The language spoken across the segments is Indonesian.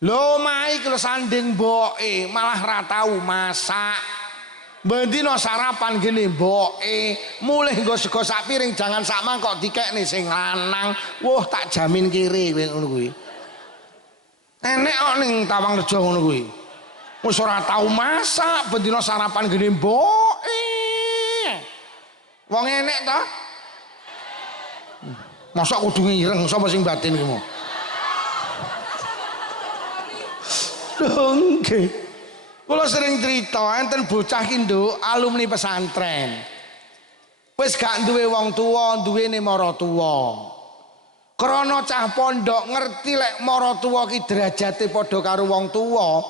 Lho omahe iki lho sanding mboke malah ra tau masak. Bendino sarapan gini mboke mulih nggo sego sak piring jangan sak mangkok dikekne sing lanang. Wah tak jamin kiri kowe ngono kuwi. Enek kok ning Tawangrejo ngono kuwi. Wis ora tau masak bendino sarapan gini mboke. Wong enek to? Masa kudu ngireng sapa sing batin ki mau? Nggih. Kula sering cerita enten bocah ki nduk alumni pesantren. Wis gak duwe wong tuwa, duwene mara tuwa. Krana cah pondok ngerti lek mara tuwa ki derajate padha karo wong tuwa.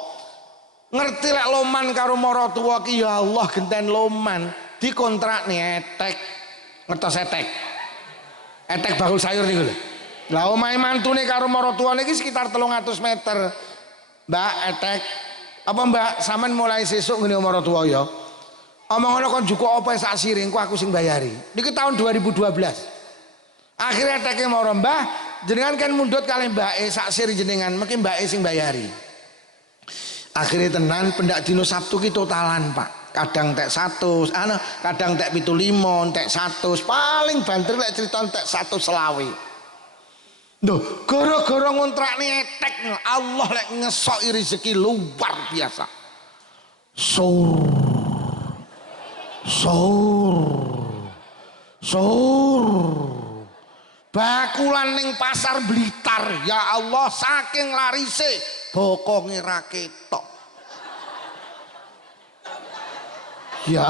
Ngerti lek loman karo mara tuwa ki ya Allah genten loman, dikontrakne etek. Ngertos etek? Etek bakul sayur niku lho. Lah omahe mantune karo mara tuwane iki sekitar 300 meter. Mbak etek apa mbak sampean mulai sesuk ngene mara tuwa ya. Omong ngono kon juko apa sak siring ku aku sing bayari. Niki tahun 2012. Akhirnya teke mara mbah jenengan kan mundut kali mbake sak sir jenengan mungkin mbake sing bayari. Akhirnya tenan pendak dino Sabtu ki totalan Pak. Kadang tek 100, kadang tek 75, tek 100, paling banter lek cerita tek 100 selawe. Duh, gara-gara ngontrakne etek Allah lek ngesoki rezeki luar biasa. Bakulan ning pasar Blitar, ya Allah saking larise bokonge ra ketok. Ya.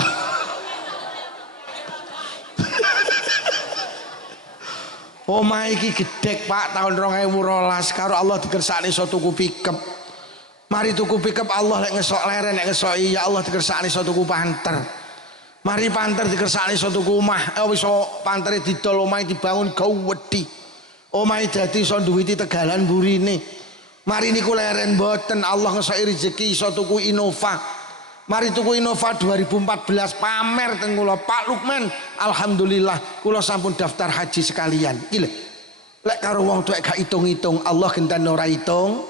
Omah iki gedhek Pak tahun 2012 karo Allah dikersakne iso tuku pickup. Mari tuku pickup Allah lek ngesok leren lek ngesoki ya Allah dikersakne iso tuku panter. Mari panter dikersakne iso tuku omah. Iso pantere didol omahe dibangun gawedhi. Omahe dadi iso nduwiti tegalan burine. Mari niku leren mboten Allah ngesoki rezeki iso tuku Innova. Mari tuku Innova 2014 pamer teng kula Pak Lukman. Alhamdulillah kula sampun daftar haji sekalian. Iki lho. Lek karo wong tuwek gak hitung-hitung Allah genten ora hitung.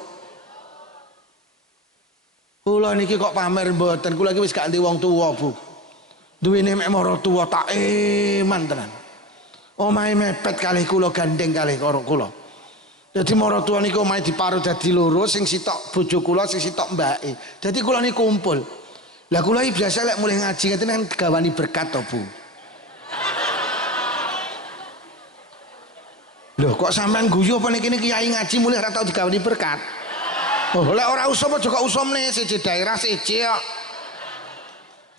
Kula niki kok pamer mboten. Kula iki wis gak ndek wong tuwa, Bu. Duwene mek mara tuwa tak eman tenan. Omahe mepet kalih kula gandeng kalih karo kula. Jadi mara tuwa niku omahe diparuh dadi loro, sing sitok bojo kula, sing sitok mbake. Dadi kula niku kumpul. Lah kula iki biasa lek mulai ngaji ngeten kan digawani berkat to, Bu. Loh kok sampean guyu apa niki kiai ngaji mulai ora tau digawani berkat? Oh, lek ora usum aja kok usumne siji daerah siji kok.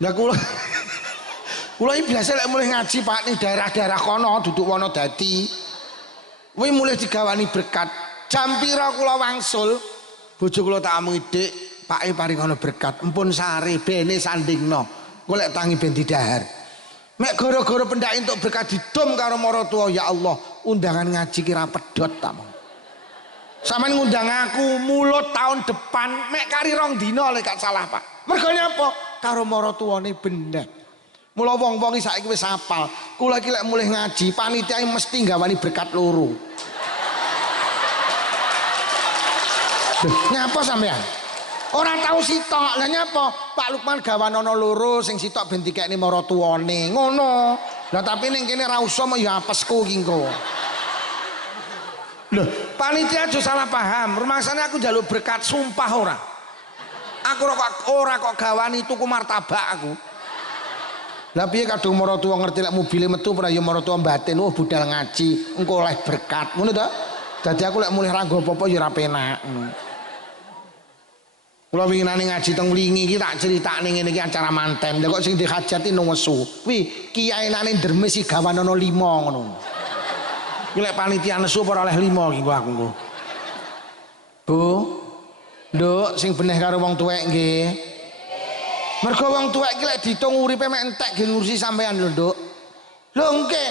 Lah kula iki biasa lek mulai ngaji Pak ning daerah-daerah kono duduk wono dadi. Kuwi mulai digawani berkat. Jam pira kula wangsul, bojo kula tak amungi, Dik, Pake paringono berkat, empun sare bene sandingno. Golek tangi ben didahar. Mek gara-gara pendak entuk berkat didom karo mara tuwa ya Allah, undangan ngaji kira pedhot ta. Sampeyan ngundang aku mulut tahun depan mek kari 2 dina lek gak salah, Pak. Mergo nyapa? Karo mara tuwane bendek. Mula wong-wong iki saiki wis hafal. Kula iki lek mulih ngaji, panitia mesti gawani berkat loro. Nyapa sampean? Orang tahu sitok, lah nyapa Pak Lukman gawanono loro sing sitok ben dikekne mara tuwane ngono. Lah tapi ning kene ra usum ya apesku ki engko. Lho, panitia aja salah paham. Rumangsane aku njaluk berkat sumpah ora. Aku ora kok gawani tuku martabak aku. Lah piye kadung mara tuwa ngerti lek mobile metu ora ya mara tuwa batin, oh budal ngaji, engko oleh berkat. Ngono to? Dadi aku lek mulih ra nggo apa-apa ya ora penak. Kula winginane ngaji teng Mlingi iki tak critakne ngene iki acara manten. Lah kok sing dihajati nang wesu. Kuwi kiyainane Dermis iki gawanono 5 ngono. Iki lek panitia nesu ora oleh 5 iki aku engko. Bu, Nduk sing beneh karo wong tuwek nggih. Mergo wong tuwek iki lek diitung uripe mek entek ge ngurusi sampean lho, Nduk. Lho nggih.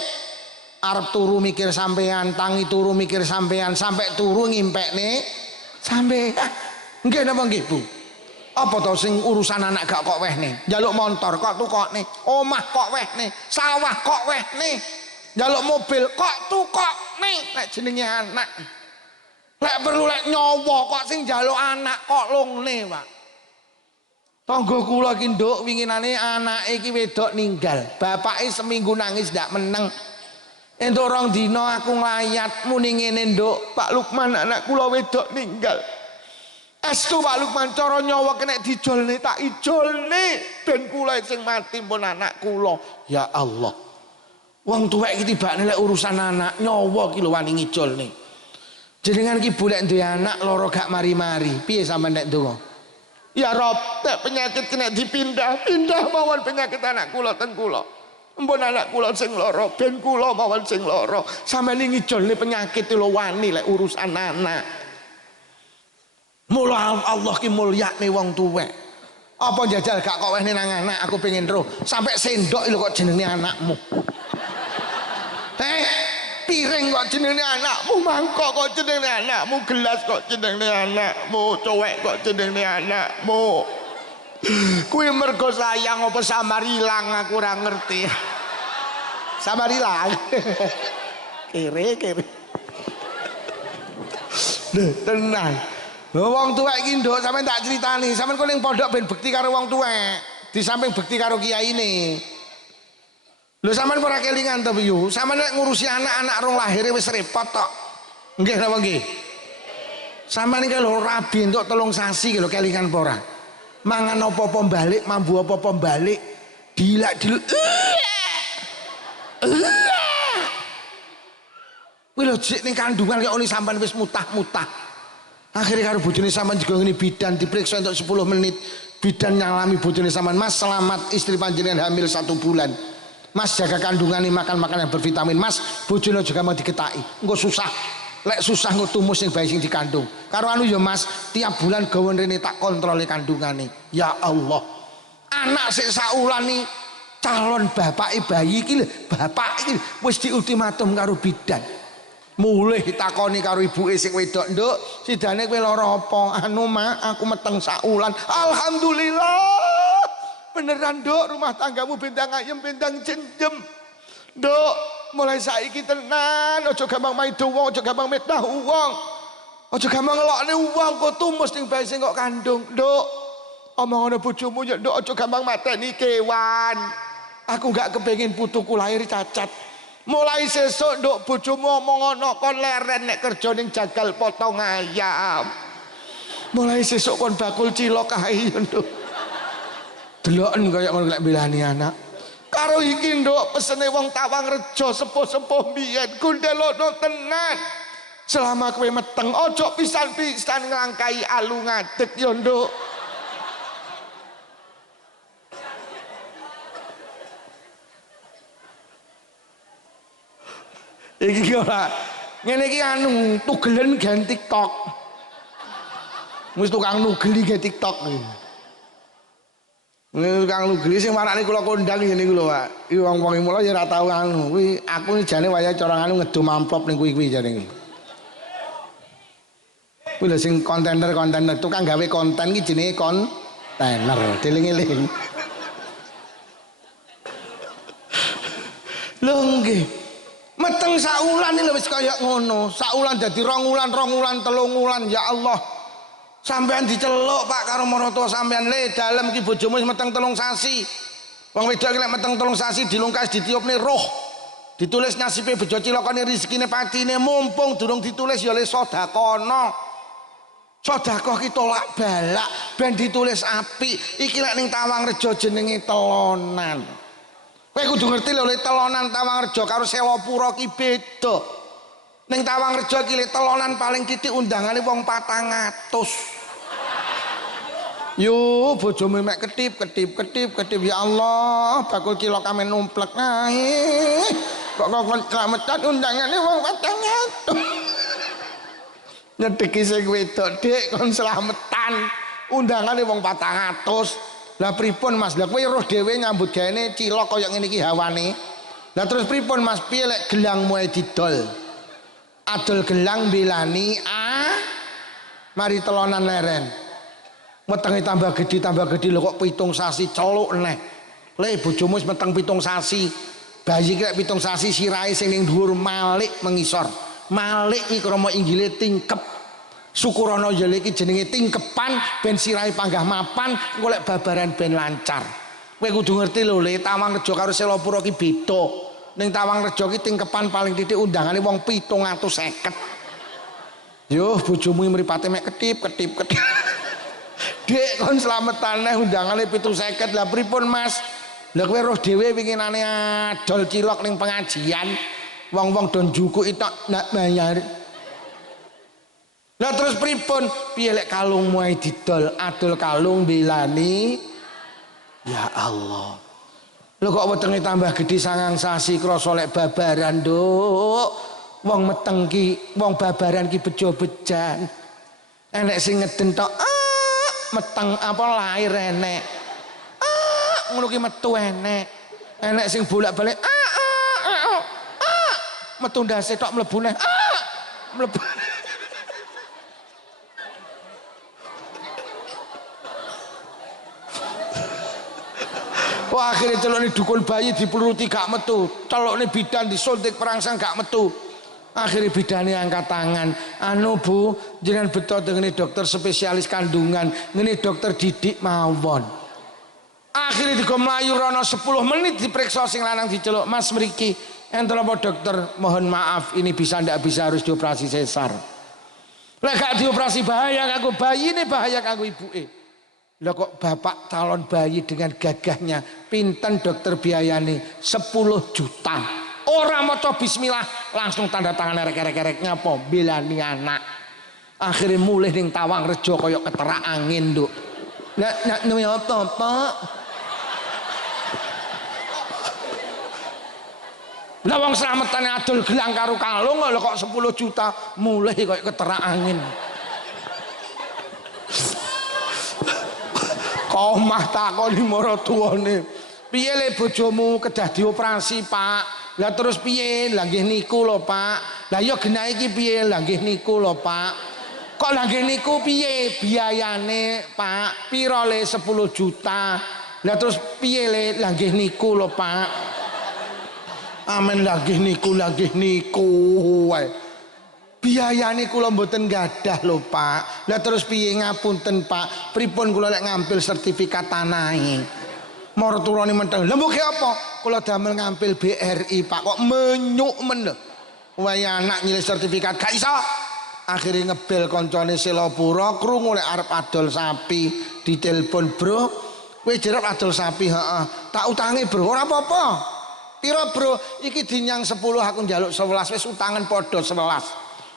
Arep turu mikir sampean, tangi turu mikir sampean, sampai turu ngimpekne sampean. Nggih napa nggih, Bu? Apa to sing urusan anak gak kok wehne? Njaluk motor kok tukokne, omah kok wehne, sawah kok wehne. Njaluk mobil kok tukokne nek jenenge anak. Lek perlu lek nyawa kok sing njaluk anak kok lungne, Pak. Tangga kula ki nduk winginane anake iki wedok ninggal. Bapake seminggu nangis ndak meneng. Entuk 2 dina aku nglayat muni ngene nduk, Pak Lukman anak kula wedok ninggal. Estu Pak Lukman cara nyawa kena dijolne tak ijolne ben kula sing mati pun anak kula. Ya Allah. Wong tuwek iki tibane lek urusan anak nyawa ki lho wani ngijolne. Jenengan ki boleh duwe anak loro gak mari-mari. Piye sampean nek ndonga? Ya Rob, nek penyakit kena pindah mawon penyakit anak kula teng kula. Empun anak kula sing lara, ben kula mawon sing lara. Sampeyan ngijolne penyakit lho wani lek urusan anak. Mula Allah ki mulyane wong tuwek. Apa jajal gak kok wehne nang anak aku pengen roh. Sampai sendok lho kok jenenge anakmu. Piring kok jenenge anakmu, mangkok kok jenenge anakmu, gelas kok jenenge anakmu, cowek kok jenenge anakmu. Kuwi mergo sayang apa samarilang aku ora ngerti. Samarilang. Kere. Tenang. Wong tuwek iki nduk sampean tak critani, sampean kok ning pondok ben bekti karo wong tuwek, di samping bekti karo kiyaine. Lho sampean ora kelingan to piye? Sampean nek ngurusi anak-anak rong lahir wis repot tok. Nggih napa nggih? Sampean iki lho rabi entuk 3 sasi lho kelingan apa ora? Mangan apa-apa balik, mambu apa-apa balik, dilak-diluk. Kuwi lho jek ning kandungan kok ini sampean wis mutah-mutah. Akhirnya karo bojone sampean juga ngene bidan diperiksa untuk 10 menit. Bidan nyalami bojone sampean, "Mas, selamat istri panjenengan hamil 1 bulan. Mas jaga kandungan ini makan yang bervitamin. Mas bojone juga mau diketaki. Engko susah. Lek susah engko tumus sing bayi sing dikandung. Karo anu ya Mas, tiap bulan gawe rene tak kontrole kandungane." Ya Allah. Anak sik saulan iki calon bapake bayi iki lho, bapak iki wis diultimatum karo bidan. Mulih ditakoni karo ibuke sing wedok, "Nduk, sidane kowe lara apa?" "Anu, Mak, aku meteng saulan." "Alhamdulillah. Beneran, Nduk, rumah tanggamu bintang ayem bintang jenjem. Nduk, mulai saiki tenan, aja gampang maido wong, aja gampang medah wong. Aja gampang ngelokne wong kok tumus ning bayi sing kok kandung. Nduk, omongane bojomu ya, Nduk, aja gampang mateni kewan. Aku gak kepengin putuku lahir cacat. Mulai sesuk nduk bojomu omong ana kon leren nek kerja ning jagal potong ayam. Mulai sesuk kon bakul cilok kae nduk." Deloken kaya ngono lek belani anak. Karo iki nduk pesene wong Tawangrejo sepuh-sepuh biyen gundelono tenan. Selama kowe meteng aja pisan-pisan nglangkai alu ngadeg ya nduk. Iki ora ngene iki anu tugelen gen TikTok. Wis tukang nugeli ge TikTok iki. Ngene tukang nugeli sing marane kula kondang ngene iki lho, Pak. Iki wong-wong mula ya ora tau anu. Kuwi aku jane wayah cara anu ngedum amplop ning kuwi jane iki. Kuwi lho sing kontainer tukang gawe konten iki jenenge kontainer. Deling-eling. Lho nggih. Meteng saulan ini wis kaya ngono. Saulan jadi 2 wulan, 3 wulan. Ya Allah. Sampean diceluk Pak karo maratuwa sampean, "Le dalem iki bojomu wis meteng 3 sasi." Wong wedok iki lek meteng 3 sasi dilungkas ditiupne roh. Ditulis nasibe bejo cilokane rezekine patine, mumpung durung ditulis ya le sedekahna. Sedekah ki tolak balak ben ditulis apik. Iki lek ning Tawangrejo jenenge telonan. Kowe kudu ngerti lho, telonan Tawangrejo karo Sewapura ki beda. Ning Tawangrejo ki telonan paling titik undangane wong 400. Yo bojomu mek ketip. Ya Allah, bakul cilok amen numplek ae. Kok slametan undangane wong 400. Nyedeki sing wedok, Dik, kon slametan undangane wong 400. Lah pripun Mas? Lah kowe roh dhewe nyambut gaene cilok kaya ngene iki hawane. Lah terus pripun Mas? Piye lek gelangmu ae didol? Adol gelang belani mari telonan leren. Metenge tambah gede lho kok 7 sasi celuk neh. Le bojomu wis meteng 7 sasi. Bayi ki lek 7 sasi sirahe sing ning dhuwur malik mengisor. Malik iki krama inggile tingkep. Syukurana ya iki jenenge tingkepan ben sirahe panggah mapan golek babaran ben lancar. Kowe kudu ngerti lho Le, Tawangrejo karo Selapura ki beda. Ning Tawangrejo ki tingkepan paling titik undangane wong 750. Yo bojomu mripate mek ketip. Dek kon slametane undangane 750. Lah pripun Mas? Lah kowe roh dhewe winginane adol cilok ning pengajian. Wong-wong don jukuki tok nak bayar. Lah terus pripun? Piye lek kalungmu ae didol, adol kalung belani. Ya Allah. Lho kok wetenge tambah gedhe sangang sasi krasa lek babaran, Nduk. Wong meteng ki, wong babaran ki bejo-bejan. Enek sing ngeden tok, meteng apa lahir enek. Ngono ki metu enek. Enek sing bolak-balik, metu ndase tok mlebu neh. Mlebu. Wah akhirnya celokne dukun bayi dipluruti gak metu, celokne bidan disuntik perangsang gak metu. Akhirnya bidane angkat tangan, anu Bu, jenengan beto ngene dokter spesialis kandungan, ngene dokter Didik mawon. Akhirnya digo mlayu rono 10 menit diperiksa sing lanang diceluk, Mas mriki enten apa dokter? Mohon maaf ini bisa ndak bisa harus dioperasi sesar. Lek gak dioperasi bahaya kanggo bayi ini bahaya kanggo ibuke. Lah kok bapak calon bayi dengan gagahnya pinten dokter biayane 10 juta. Orang maca bismillah langsung tanda tangan erek-erek nyapa belani anak. Akhirnya mulih ning Tawangrejo kaya keterak angin, Nduk. Nak nemu apa, Pak? Lah wong slametane adol gelang karo kalung lho kok 10 juta mulih kaya keterak angin. Omah takoni maratuwane, piye le bojomu kedah dioperasi Pak? Lah terus piye? Lah nggih niku lho Pak. Lah ya genah iki piye? Lah nggih niku lho Pak. Kok lah nggih niku piye biayane Pak? Piro le 10 juta. Lah terus piye le? Lah nggih niku lho Pak. Amen lah nggih niku wae. Biayane kula mboten gadah lho Pak. Lah terus piye ngapunten Pak? Pripun kula lek ngambil sertifikat tanahe? Marturane menteng. Lah mbuh apa? Kula damel ngambil BRI Pak. Kok menyuk men lho. Wae anak nyilih sertifikat gak iso. Akhire ngebel kancane Selapura krungu lek arep adol sapi, ditelepon, "Bro, kowe jerep adol sapi?" "Heeh." "Tak utangi, Bro." "Ora apa-apa." "Piro, Bro?" "Iki dinyang 10 aku njaluk 11." Wis utangan padha 11.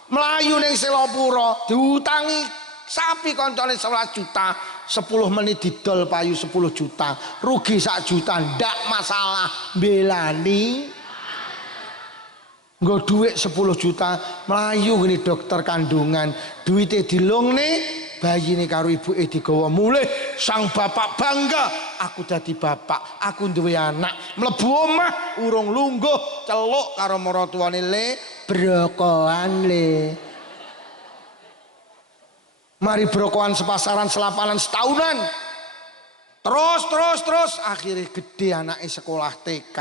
Melayu ning Selapura diutangi sapi koncone 11 juta, 10 menit didol payu 10 juta, rugi 1 juta ndak masalah, belani nggo duit 10 juta melayu gini dokter kandungan, duitnya dilungne bayine karo ibuke digawa mulih. Sang bapak bangga, aku dadi bapak, aku duwe anak. Mlebu omah urung lungguh celuk karo maratuwane, "Le, brokoan le." Mari brokoan sepasaran selapanan setahunan. Terus akhirnya gede anaknya sekolah TK.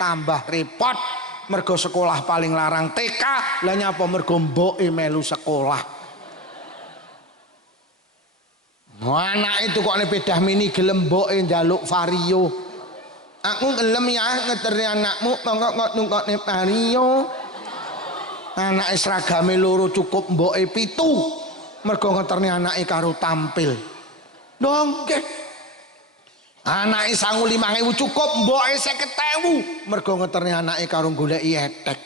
Tambah repot mergo sekolah paling larang TK. Lah nyapa mergo mboke melu sekolah. Anak itu kok pedah mini gelem mboke njaluk vario. Aku gelem ya ngeteri anakmu monggo nungkok nek vario. Anake seragame loro cukup mboke 7. Mergo ngeterni anake karo tampil. Dongke. Anake sangu 5.000 cukup mboke 50.000. Mergo ngeterni anake karo goleki etek.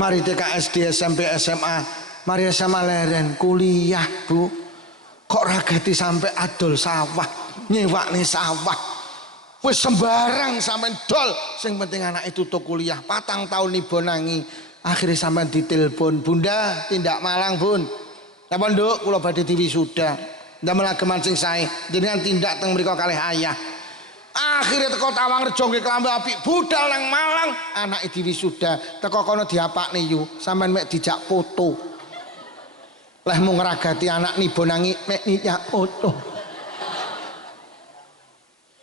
Mari TK SD SMP SMA, mari SMA leren kuliah, Bu. Kok ragati sampai adol sawah, nyewakne sawah. Wis sembarang sampean dol, sing penting anak itu tutup kuliah 4 tahun nibonangi. Akhirnya sampean ditelepon, "Bunda, tindak Malang, Bun." "Napa, Nduk? Kula badhe diwisuda." "Ndamel ageman sing sae, jenengan tindak teng mriku kalih ayah." Akhirnya teko Tawangrejo nggih klambi apik, budal nang Malang, anake diwisuda. Teko kono diapakne yu, sampean mek dijak foto. Lah mung ngragati anak nibonangi mek nyak foto.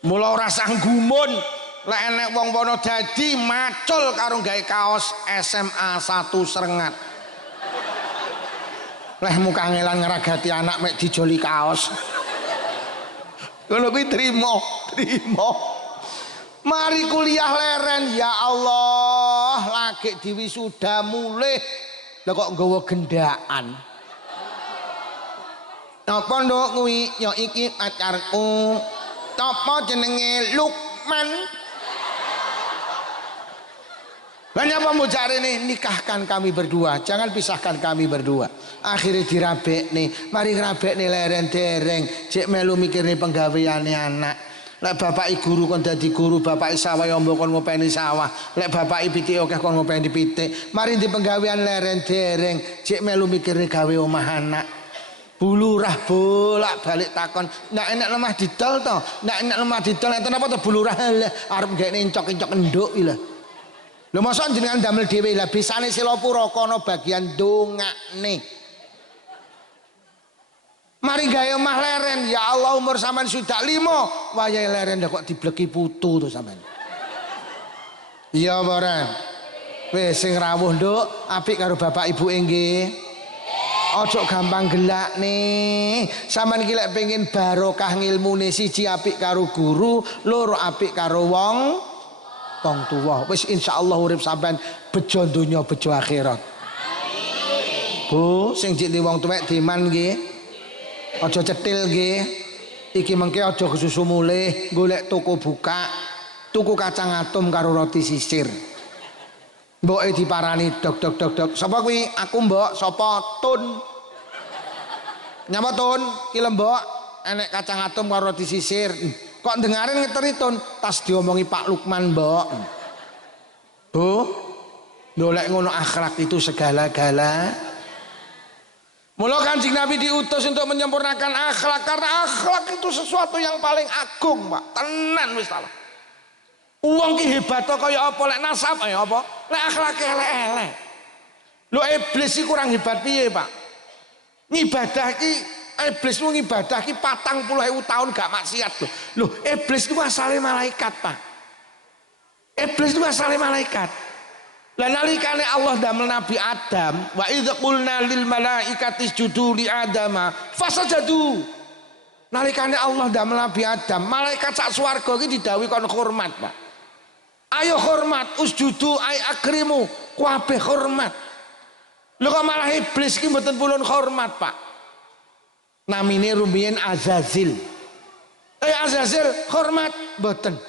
Mula ora sanggumun lek enek wong wono dadi macul karo gawe kaos SMA 1 Serengat. Lehmu kangelan ngeragati anak mek dijoli kaos. Ngono kuwi trimo. Mari kuliah leren, ya Allah, lagi diwisuda mulih. Lah kok nggawa gendaan. Napa nduk kuwi? Ya iki pacarku. Napa jenenge Lukman? Banyak pemujaan ini, nikahkan kami berdua, jangan pisahkan kami berdua. Akhirnya dirabek nih, mari ngerabek nih leren dereng, cek melu mikir nih penggaweane anak. Lek bapak guru kon dadi guru, bapak sawah yombo kon ngopeni sawah, lek bapak pitik oke kon ngopeni pitik. Mari di penggawean leren dereng, cek melu mikir nih gawe omah anak. Bulurah bolak balik takon, nak enak lemah didol to, nak enak lemah didol, enten apa to bulurah lah, arep gak encok enduk ilah. Lho mosok jenengan damel dhewe lah bisane Silapura kono bagian dongakne. Mari gawe omah leren, ya Allah umur sampean sudah 5, wayahe leren kok dibleki putu to sampean. Iya ora. Wis sing rawuh nduk, apik karo bapak ibu nggih. Ojo gampang gelak nih. Sampean iki lek pengin barokah ngilmune siji apik karo guru, loro apik karo wong tua. Wis insyaallah urip sampean bejo donya bejo akhirat. Bu, sing jek wong tuwek diman nggih. Aja cetil nggih. Iki mengke aja kesusu mulih, golek toko buka, tuku kacang atom karo roti sisir. Mboke diparani dok. Sapa kuwi? Aku mbok, sapa? Tun. Nyapa Tun? Ki lembok enek kacang atom karo roti sisir. Kok dengarin ngeteri Tun? Tas diomongi Pak Lukman, Mbok. Bu, ndolek ngono akhlak itu segala-gala. Mula Kanjeng Nabi diutus untuk menyempurnakan akhlak karena akhlak itu sesuatu yang paling agung, Pak. Tenan wis salah. Uang ki hebat kaya apa lek nasab ya apa? Lek akhlake elek-elek. Lho iblis iki kurang hebat piye, Pak? Ngibadah ki iblis lu ngibadah ki 40.000 tahun gak maksiat loh. Loh, iblis itu asalnya malaikat, Pak. Iblis itu asalnya malaikat. Lah nalikane Allah damel Nabi Adam, wa idz qulna lil malaikati isjudu li Adama fasajadu. Nalikane Allah damel Nabi Adam, malaikat sak swarga iki didhawuhi kon hormat, Pak. Ayo hormat, usjudu ay akrimu, kabeh hormat. Lho kok malah iblis ki mboten pulun hormat, Pak. Namine rumiyin Azazil. Azazil hormat mboten.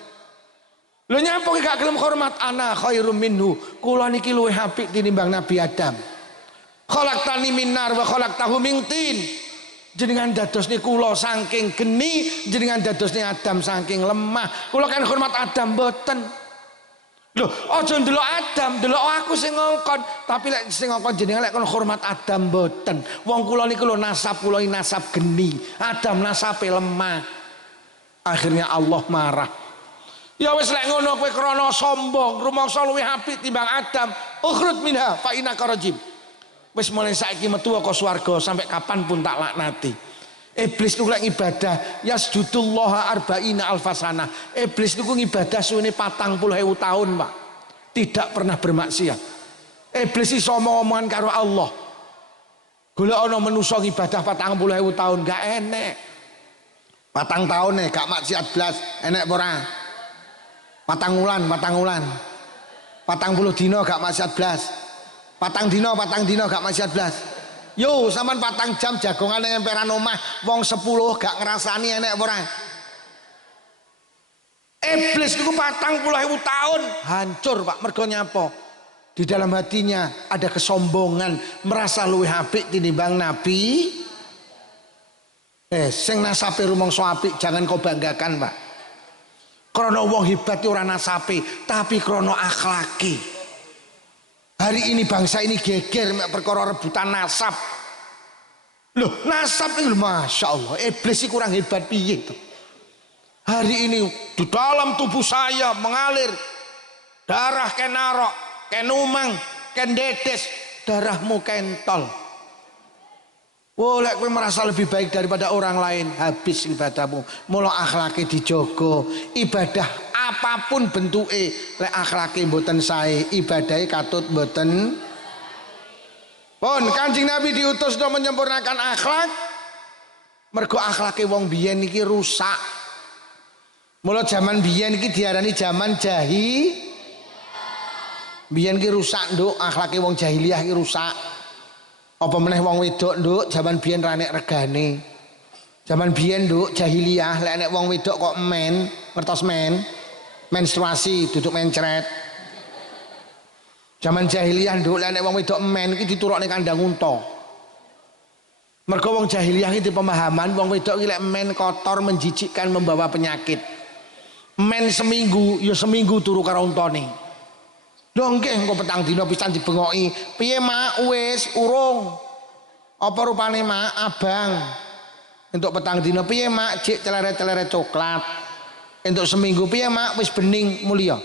Lho nyapa ki gak gelem hormat? Ana khairum minhu. Kula niki luwih apik tinimbang Nabi Adam. Khalaqtani min nar wa khalaqtahu min tin. Jenengan dadosne kula saking geni, jenengan dadosne Adam saking lemah. Kula kan hormat Adam mboten. Loh, aja ndelok Adam, ndelok aku sing ngongkon. Tapi lek sing ngongkon jenengan lek kon hormat Adam mboten. Wong kula niku lho nasab kula nasab geni. Adam nasabe lemah. Akhirnya Allah marah. Ya wis lek ngono kowe krana sombong, rumangsa luwih apik timbang Adam. Ukhrut minha fa innaka rajim. Wis mulai saiki metu saka swarga sampai kapanpun tak laknati. Iblis niku lek ibadah yasjudullaha arba'ina alfasana. Iblis niku ngibadah suwene 40.000 tahun, Pak. Tidak pernah bermaksiat. Iblis iso omongan karo Allah. Golek ana manusa ngibadah 40.000 tahun gak enek. 4 tahun gak maksiat blas, enek apa ora? 4 wulan. 40 dina gak maksiat blas. 4 dina gak maksiat blas. Yo sampean 4 jam jagongane emperan omah wong 10 gak ngrasani enek apa ora? Iblis niku 40.000 tahun hancur, Pak. Mergo nyapa? Di dalam hatinya ada kesombongan, merasa luwih apik tinimbang Nabi. Sing nasabe rumangsa apik jangan kau banggakan, Pak. Krana wong hebat ora nasabe, tapi krana akhlaki. Hari ini bangsa ini geger mek perkara rebutan nasab. Loh, nasab itu Masya Allah, iblis ini kurang hebat piye itu. Hari ini di dalam tubuh saya mengalir darah kenarok, kenumang, kendedes, darahmu kentol. Boleh kowe merasa lebih baik daripada orang lain, habis ibadahmu. Mula akhlake dijogo. Ibadah apapun bentuke, lek akhlake mboten sae, ibadahe katut mboten. Pun Kanjeng Nabi diutus untuk menyempurnakan akhlak. Mergo akhlake wong biyen iki rusak. Mula zaman biyen iki diarani zaman biyen ki rusak nduk, akhlake wong jahiliyah ki rusak. Apa meneh wong wedok nduk zaman biyen ra nek regane. Zaman biyen nduk jahiliyah lek nek wong wedok kok ngertos menstruasi duduk mencret. Zaman jahiliyah nduk lek nek wong wedok iki diturokne kandang unta. Mergo wong jahiliyah iki pemahaman wong wedok iki lek kotor menjijikkan membawa penyakit. Seminggu ya seminggu turu karo untane. Lho nggih engko petang dina pisan dibengoki. Piye Mak wis urung? Apa rupane Mak abang? Entuk petang dina piye Mak jek celeret-celeret coklat. Entuk seminggu piye Mak wis bening mulya.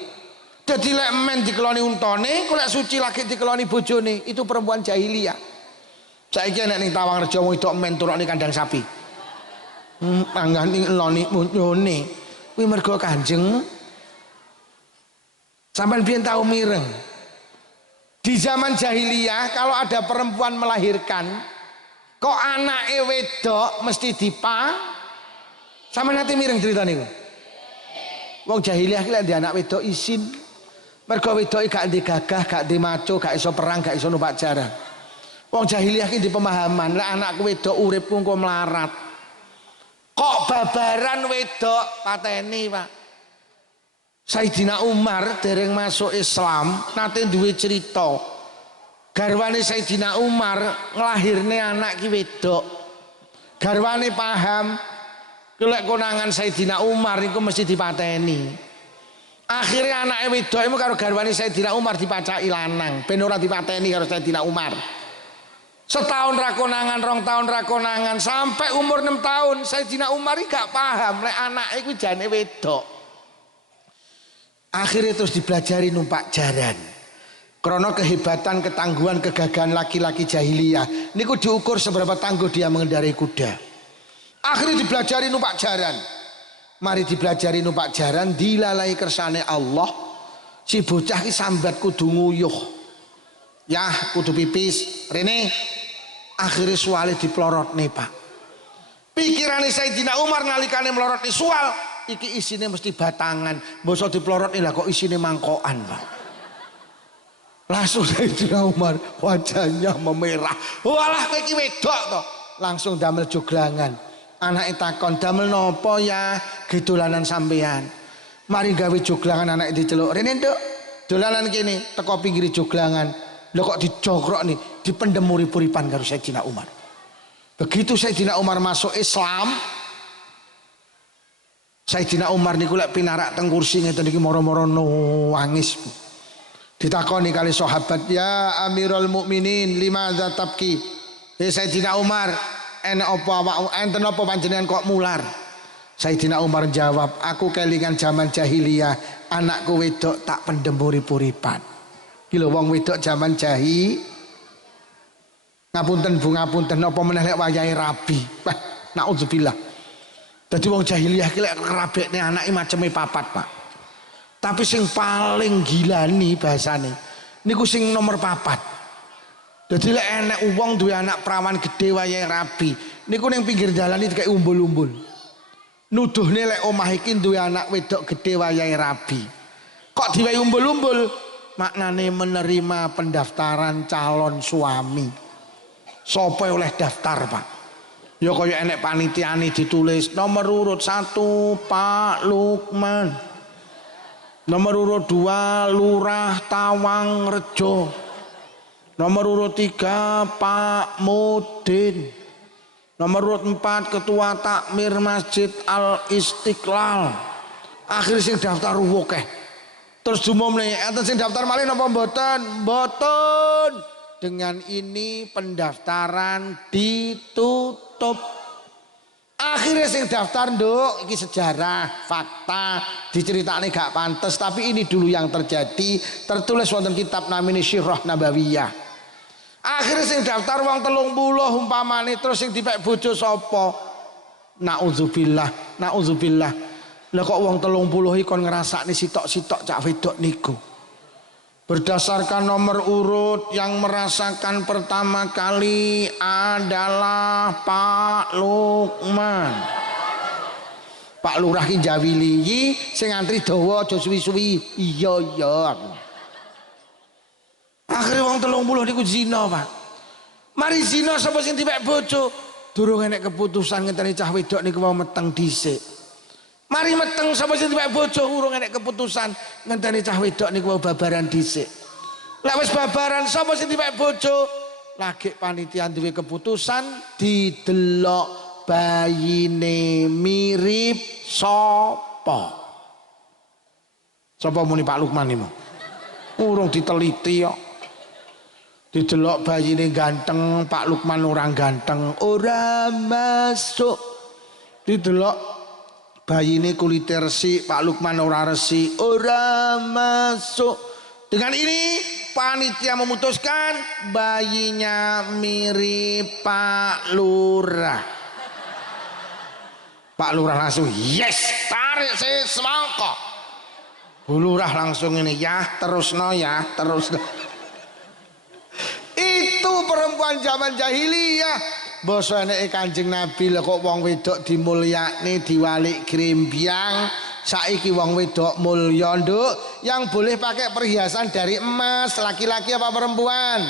Jadi lek dikeloni untane, kok lek suci lagi dikeloni bojone, itu perempuan jahiliyah. Saiki nek ning Tawangrejo wedok turokne kandang sapi. Panggani ngeloni bojone. Kuwi mergo Kanjeng sampean biyen tahu mireng. Di zaman jahiliyah kalau ada perempuan melahirkan, kok anake wedok mesti sampean nate mireng cerita niku. Wong jahiliyah ki lek anak wedok isin. Mergo wedoke gak ndek gagah, gak ndek maco, gak iso perang, gak iso numpak jaran. Wong jahiliyah ki di pemahaman lek anakku wedok uripku engko melarat. Kok babaran wedok pateni, Pak. Sayyidina Umar dereng masuk Islam nate duwe cerita. Garwane Sayyidina Umar nglahirne anak ki wedok. Garwane paham lek konangan Sayyidina Umar iku mesti dipateni. Akhirnya anake wedok iku karo garwane Sayyidina Umar dipacaki lanang ben ora dipateni karo Sayyidina Umar. Setahun rakonangan, 2 tahun rakonangan, sampai umur 6 tahun Sayyidina Umar gak paham lek anake iku jane wedok. Akhirnya terus dipelajari numpak jaran. Karena kehebatan, ketangguhan, kegagahan laki-laki jahiliyah niku diukur seberapa tangguh dia mengendarai kuda. Akhirnya dipelajari numpak jaran. Mari dipelajari numpak jaran, dilalai kersane Allah. Si bocah ki sambat kudu nguyuh. Ya kudu pipis rene. Akhirnya suale diplorotne, Pak. Pikirane Sayyidina Umar nalikane melorotne sual iki isine mesti batangan, mbosok diplorotne lah kok isine mangkokan, Pak. Langsung Sayyidina Umar wajahnya memerah. Walah kowe iki wedok to. Langsung damel joglangan. Anake takon, "Damel nopo ya? Gedolanan sampean." Mari gawe joglangan, anake diceluk, "Rene, Nduk. Dolanan kene, teko pinggir joglangan." Lho kok dijogrok nih, dipendem urip-uripan karo Sayyidina Umar. Begitu Sayyidina Umar masuk Islam, Sayyidina Umar niku lek pinarak teng kursi ngeten iki moro-moro nangis. Ditakoni kali sahabat, "Ya Amirul Mukminin, limadza tabki?" Sayyidina Umar, enak apa awak enten apa panjenengan kok mular? Sayyidina Umar jawab, "Aku kelingan zaman jahiliyah, anakku wedok tak pendem urip-uripan." Lho wong wedok zaman jahi ngapunten Bu ngapunten apa meneh lek wayahe rabi. Wah, naudzubillah. Dadi wong jahiliyah ki lek ngrabekne anake maceme 4, Pak. Tapi sing paling gilani bahasane niku sing nomor 4. Dadi lek enek wong duwe anak prawan gedhe wayahe rabi, niku ning pinggir dalan iki kaya umbul-umbul. Nuduhne lek omah iki duwe anak wedok gedhe wayahe rabi. Kok diwehi umbul-umbul? Maknane menerima pendaftaran calon suami. Sopo oleh daftar, Pak? Ya kaya enek panitiane ditulis nomor urut 1 Pak Lukman, nomor urut 2 Lurah Tawangrejo, nomor urut 3 Pak Mudin, nomor urut 4 Ketua Takmir Masjid Al Istiqlal. Akhir sing daftar akeh. Terus diumumne, enten sing daftar malih napa mboten? Mboten. Dengan ini pendaftaran ditutup. Akhirnya sing daftar, Nduk, iki sejarah, fakta, diceritane gak pantes, tapi ini dulu yang terjadi, tertulis wonten kitab namine Sirah Nabawiyah. Akhirnya sing daftar wong 30 umpamane, terus sing dipek bojo sapa? Nauzubillah, nauzubillah. Lah kok wong 30 iki kon ngrasakne sitok-sitok cak wedok niku. Berdasarkan nomor urut yang merasakan pertama kali adalah Pak Lukman. Pak Lurah ki njawili iki sing antri dawa aja suwi-suwi. Iya aku. Akhire wong 30 niku zina, Pak. Mari zina sapa sing dipek bojo? Durung enek keputusan ngenteni cah wedok niku mau meteng dhisik. Mari meteng sapa sing dipek bojo urung enek keputusan ngenteni cah wedok niku mau babaran dhisik. Lek wis babaran sapa sing dipek bojo? Lagi panitia duwe keputusan didelok bayine mirip sapa? Sapa muni Pak Lukman iki? Urung diteliti kok. Didelok bayine ganteng, Pak Lukman orang ganteng, ora masuk. Didelok bayine kulit resik, Pak Lukman ora resik, ora masuk. Dengan ini panitia memutuskan bayinya mirip Pak Lurah. Pak Lurah langsung yes, tarik sih semangka. Bu Lurah langsung ini ya terus no. Itu perempuan zaman jahiliyah. Basa eneke Kanjeng Nabi lho kok wong wedok dimulyakne diwalik grembyang. Saiki wong wedok mulya nduk yang boleh pakai perhiasan dari emas, laki-laki apa perempuan?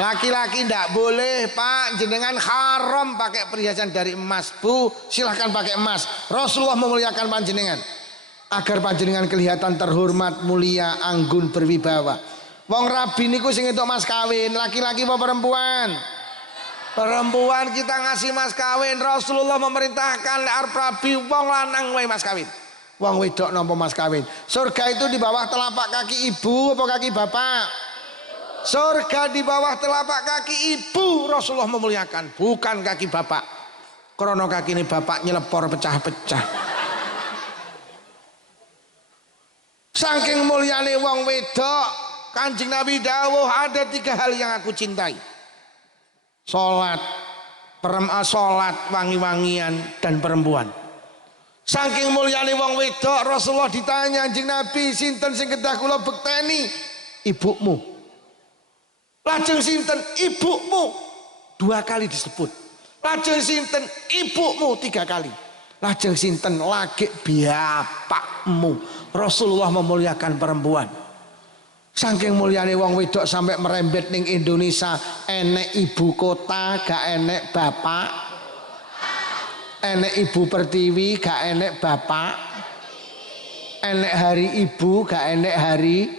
Laki-laki ndak boleh, Pak. Jenengan haram pakai perhiasan dari emas. Bu, silahkan pakai emas. Rasulullah memuliakan panjenengan agar panjenengan kelihatan terhormat, mulia, anggun, berwibawa. Wong rabi niku sing entuk mas kawin, laki-laki apa perempuan? Perempuan kita ngasih mas kawin. Rasulullah memerintahkan arep rabi wong lanang wae mas kawin. Wong wedok nampa mas kawin. Surga itu di bawah telapak kaki ibu apa kaki bapak? Surga di bawah telapak kaki ibu. Rasulullah memuliakan, bukan kaki bapak. Krono kaki ini bapak nyelepor pecah-pecah. Saking mulyane wong wedok, Kanjeng Nabi dawuh ada 3 hal yang aku cintai. Salat, salat wangi-wangian dan perempuan. Saking mulyane wong wedok, Rasulullah ditanya Kanjeng Nabi, sinten sing kedah kula bekteni? Ibumu. Lajeng sinten? Ibumu. 2 kali disebut. Lajeng sinten? Ibumu 3 kali. Lajeng sinten? Lagi bapakmu. Rasulullah memuliakan perempuan. Saking mulyane wong wedok sampai merembet ning Indonesia, enek ibu kota gak enek bapak, enek ibu pertiwi gak enek bapak, enek hari ibu gak enek hari,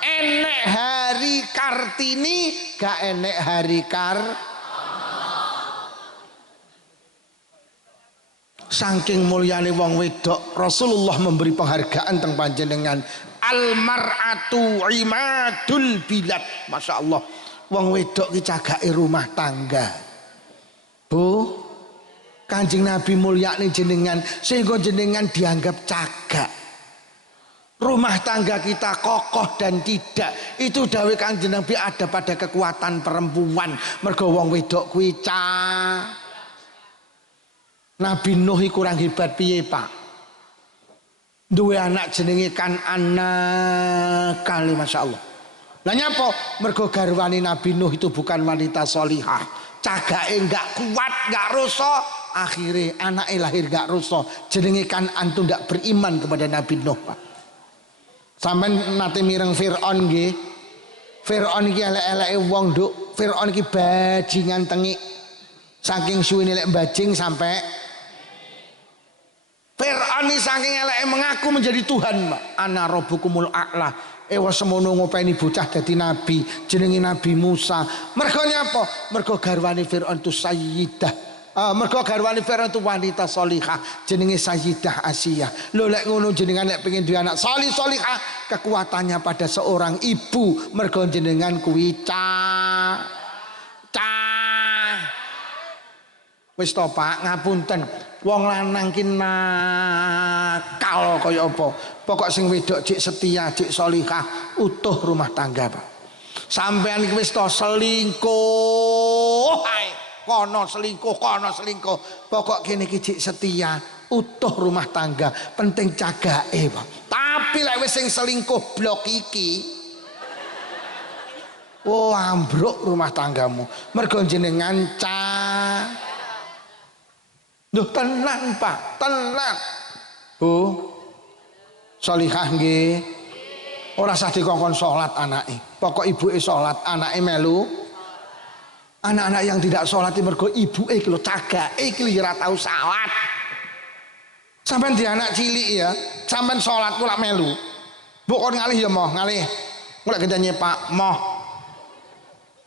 enek hari Kartini gak enek hari Saking mulyane wong wedok, Rasulullah memberi penghargaan teng panjenengan. Almar'atu imadul bilad. Masya Allah, wong wedok ki cagake rumah tangga. Bu, Kanjeng Nabi mulyakne jenengan sehingga jenengan dianggap cagak. Rumah tangga kita kokoh dan tidak. Itu dawuh Kanjeng Nabi ada pada kekuatan perempuan. Mergo wong wedok kuwi Nabi Nuh kurang hebat piye, Pak? Duwe anak jenenge anak kali, masya Allah. Lah nyapa? Mergo garwane Nabi Nuh itu bukan wanita solihah, cagake enggak kuat, enggak rusak. Akhirnya anaknya lahir enggak rusak. Jenenge Kan'an itu enggak beriman kepada Nabi Nuh, Pak. Sampeyan nate mireng Fir'aun nggih. Fir'aun iki elek-eleke wong, Nduk. Fir'aun iki bajingan tengik. Saking suwene lek bajing sampai Fir'aun ini saking eleke mengaku menjadi Tuhan, Mbak. Ana rabbukumul a'la. Ewa semono ngopeni bocah dadi nabi, jenenge Nabi Musa. Mergo nyapa? Mergo garwane Fir'aun itu sayyidah. Mergo garwane Fir'aun itu wanita solihah, jenenge Sayyidah Asiyah. Lho lek ngono jenengan lek pengen duwe anak solihah, kekuatannya pada seorang ibu. Mergo jenengan kuwi wis to Pak, ngapunten. Wong lanang ki nakal kaya apa. Pokok sing wedok cik setia, cik solihah, utuh rumah tangga, Pak. Sampean iki wis to selingkuh. Kono selingkuh, kono selingkuh. Pokok kene iki cik setia, utuh rumah tangga. Penting cagake, Pak. Tapi lek wis sing selingkuh blok iki, oh ambruk rumah tanggamu. Mergo jenengan Duh tenan Pak, tenan. Bu, solihah nggih. Ora usah dikongkon salat anake. Pokok ibuke salat, anake melu. Anak-anak yang tidak salat mergo ibuke iki lho cagake iki ora tau salat. Sampeyan di anak cilik ya, sampeyan salat ku lak melu. Mbok kon ngalih ya moh, ngalih. Mulai gendane Pak, moh.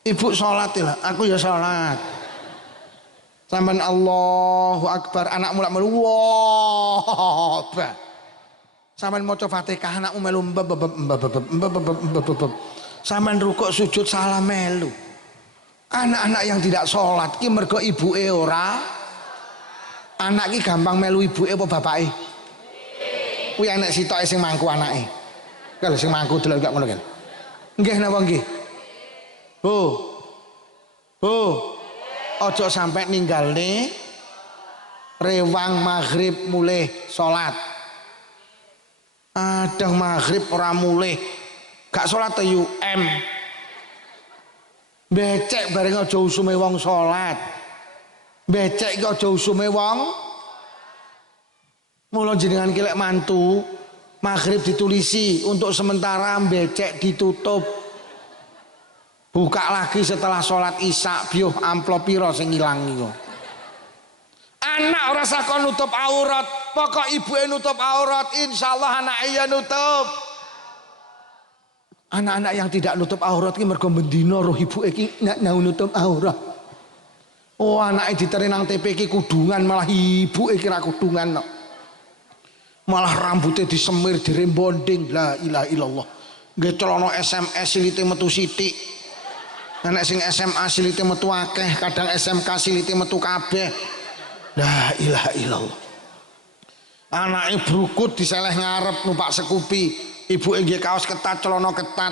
Ibu salat lho, aku ya salat. Sampeyan Allahu Akbar, anakmu lak melu. Wah. Sampeyan maca Fatihah anakmu melu sampeyan rukuk sujud salah melu. Anak-anak yang tidak sholat ki mergo ibuke ora. Anak ki gampang melu ibuke apa bapake? Kuwi anak sitoke sing mangku anake. Kalau sing mangku delok gak ngono kan. Nggih napa nggih? Ojo sampai ninggalne rewang maghrib mulih salat. Adang maghrib ora mulih. Gak salat UM. Becek bareng aja usume wong salat. Becek iki aja usume wong. Mula jenengan ki lek mantu maghrib ditulisi untuk sementara becek ditutup. Buka lagi setelah sholat isya biuh amplop piro sing ilang iku. Anak ora sakon nutup aurat, pokok ibuke nutup aurat, insyaallah anake ya nutup. Anak-anak yang tidak nutup aurat ki mergo bendina roh ibuke ki nyau nutup aurat. Oh anake diteri nang TP ki kudungan malah ibuke ki ra kudungan no. Malah rambutnya disemir dirembonding. La ilaha illallah. Nggih celana SMS silite metu sithik. Nek sing SMA silite metu akeh, kadang SMK silite metu kabeh. La ilaha illallah. Anake brukut diseleh ngarep numpak Scoopy. Ibuke nggih kaos ketat, celana ketat.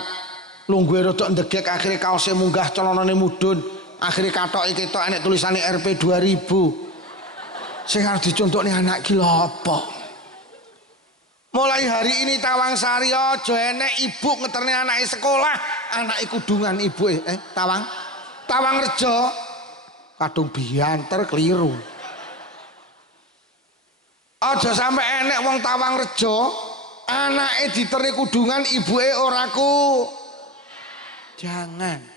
Lungguhe rada ndegek akhire kaose munggah, celanane mudhun. Akhire katoke ketok enek tulisane RP 2000. Sing arep dicontokne anak ki lho apa? Mulai hari ini Tawang Sari aja enek ibu ngeterne anake sekolah, anake kudungan ibuke. Tawang Rejo kadung bianter keliru. Aja sampe enek wong Tawang Rejo anake diterni kudungan ibuke ora ku. Jangan.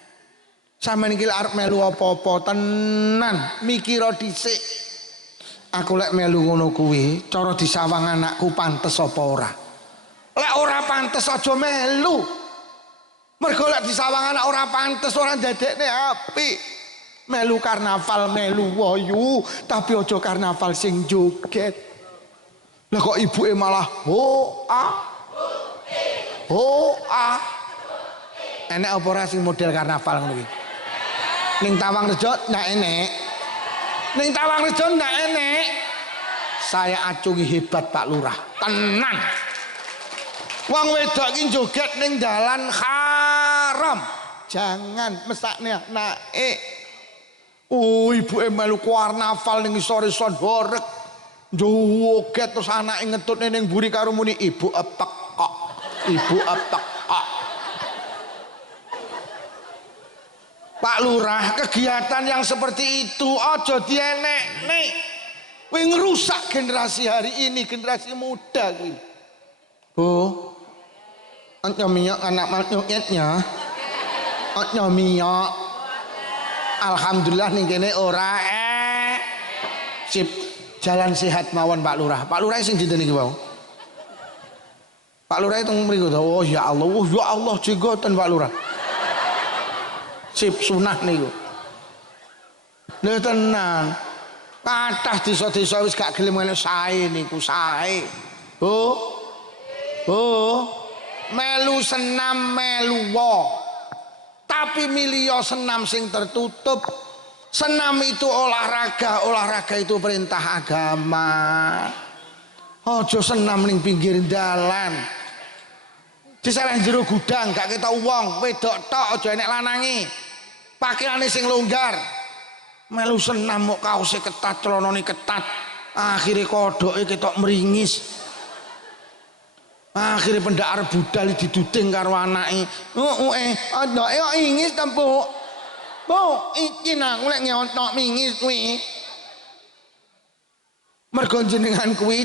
Sampeyan iki arep melu apa-apa tenan, mikira dhisik. Aku lek melu ngono kuwi, cara disawang anakku pantes apa ora? Lek ora pantes aja melu. Mergo lek disawang anak ora pantes ora ndadekne apik. Melu karnaval melu wayu, tapi aja karnaval sing joget. Lah kok ibuke malah enek apa ora sing model karnaval ngono kuwi? Ning Tawang Rejo ndak enek. Ning Tawang Rejo ndak enek. Saya acungi hebat Pak Lurah. Tenan. Wong wedok iki joget ning dalan haram. Jangan mesakne anake. Oh, ibuke melu karnaval ning isor-isor horeg. Joget terus anake ngetutne ning mburi karo muni ibu epek kok. Ibu epek kok. Pak Lurah, kegiatan yang seperti itu aja dienekne. Kuwi ngerusak generasi hari ini, generasi muda kuwi. Bu, onyo minyak anak manyuknya. Onyo minyak. Alhamdulillah ning kene ora sip. Jalan sehat mawon Pak Lurah. Pak Lurah sing dinten iki wae. Pak Lurah itu mriku to. Oh ya Allah jenggoten Pak Lurah. Sip sunah niku. Lha tenan. Kathah desa-desa wis gak gelem ngene sae niku sae. Melu senam melu wo. Tapi milio senam sing tertutup. Senam itu olahraga, olahraga itu perintah agama. Ojo senam ning pinggir dalan. Diseleh jero gudang gak ketok wong, wedok tok aja enek lanangi. Pakaiane sing longgar. Melu senam mok kaose ketat, celanane ketat. Akhire kodoke ketok meringis. Akhirnya pendakar budal diduding karo anake. Anake kok ingis ta, Bu? Bu, iki nang lek nyontok mingis kuwi. Mergo jenengan kuwi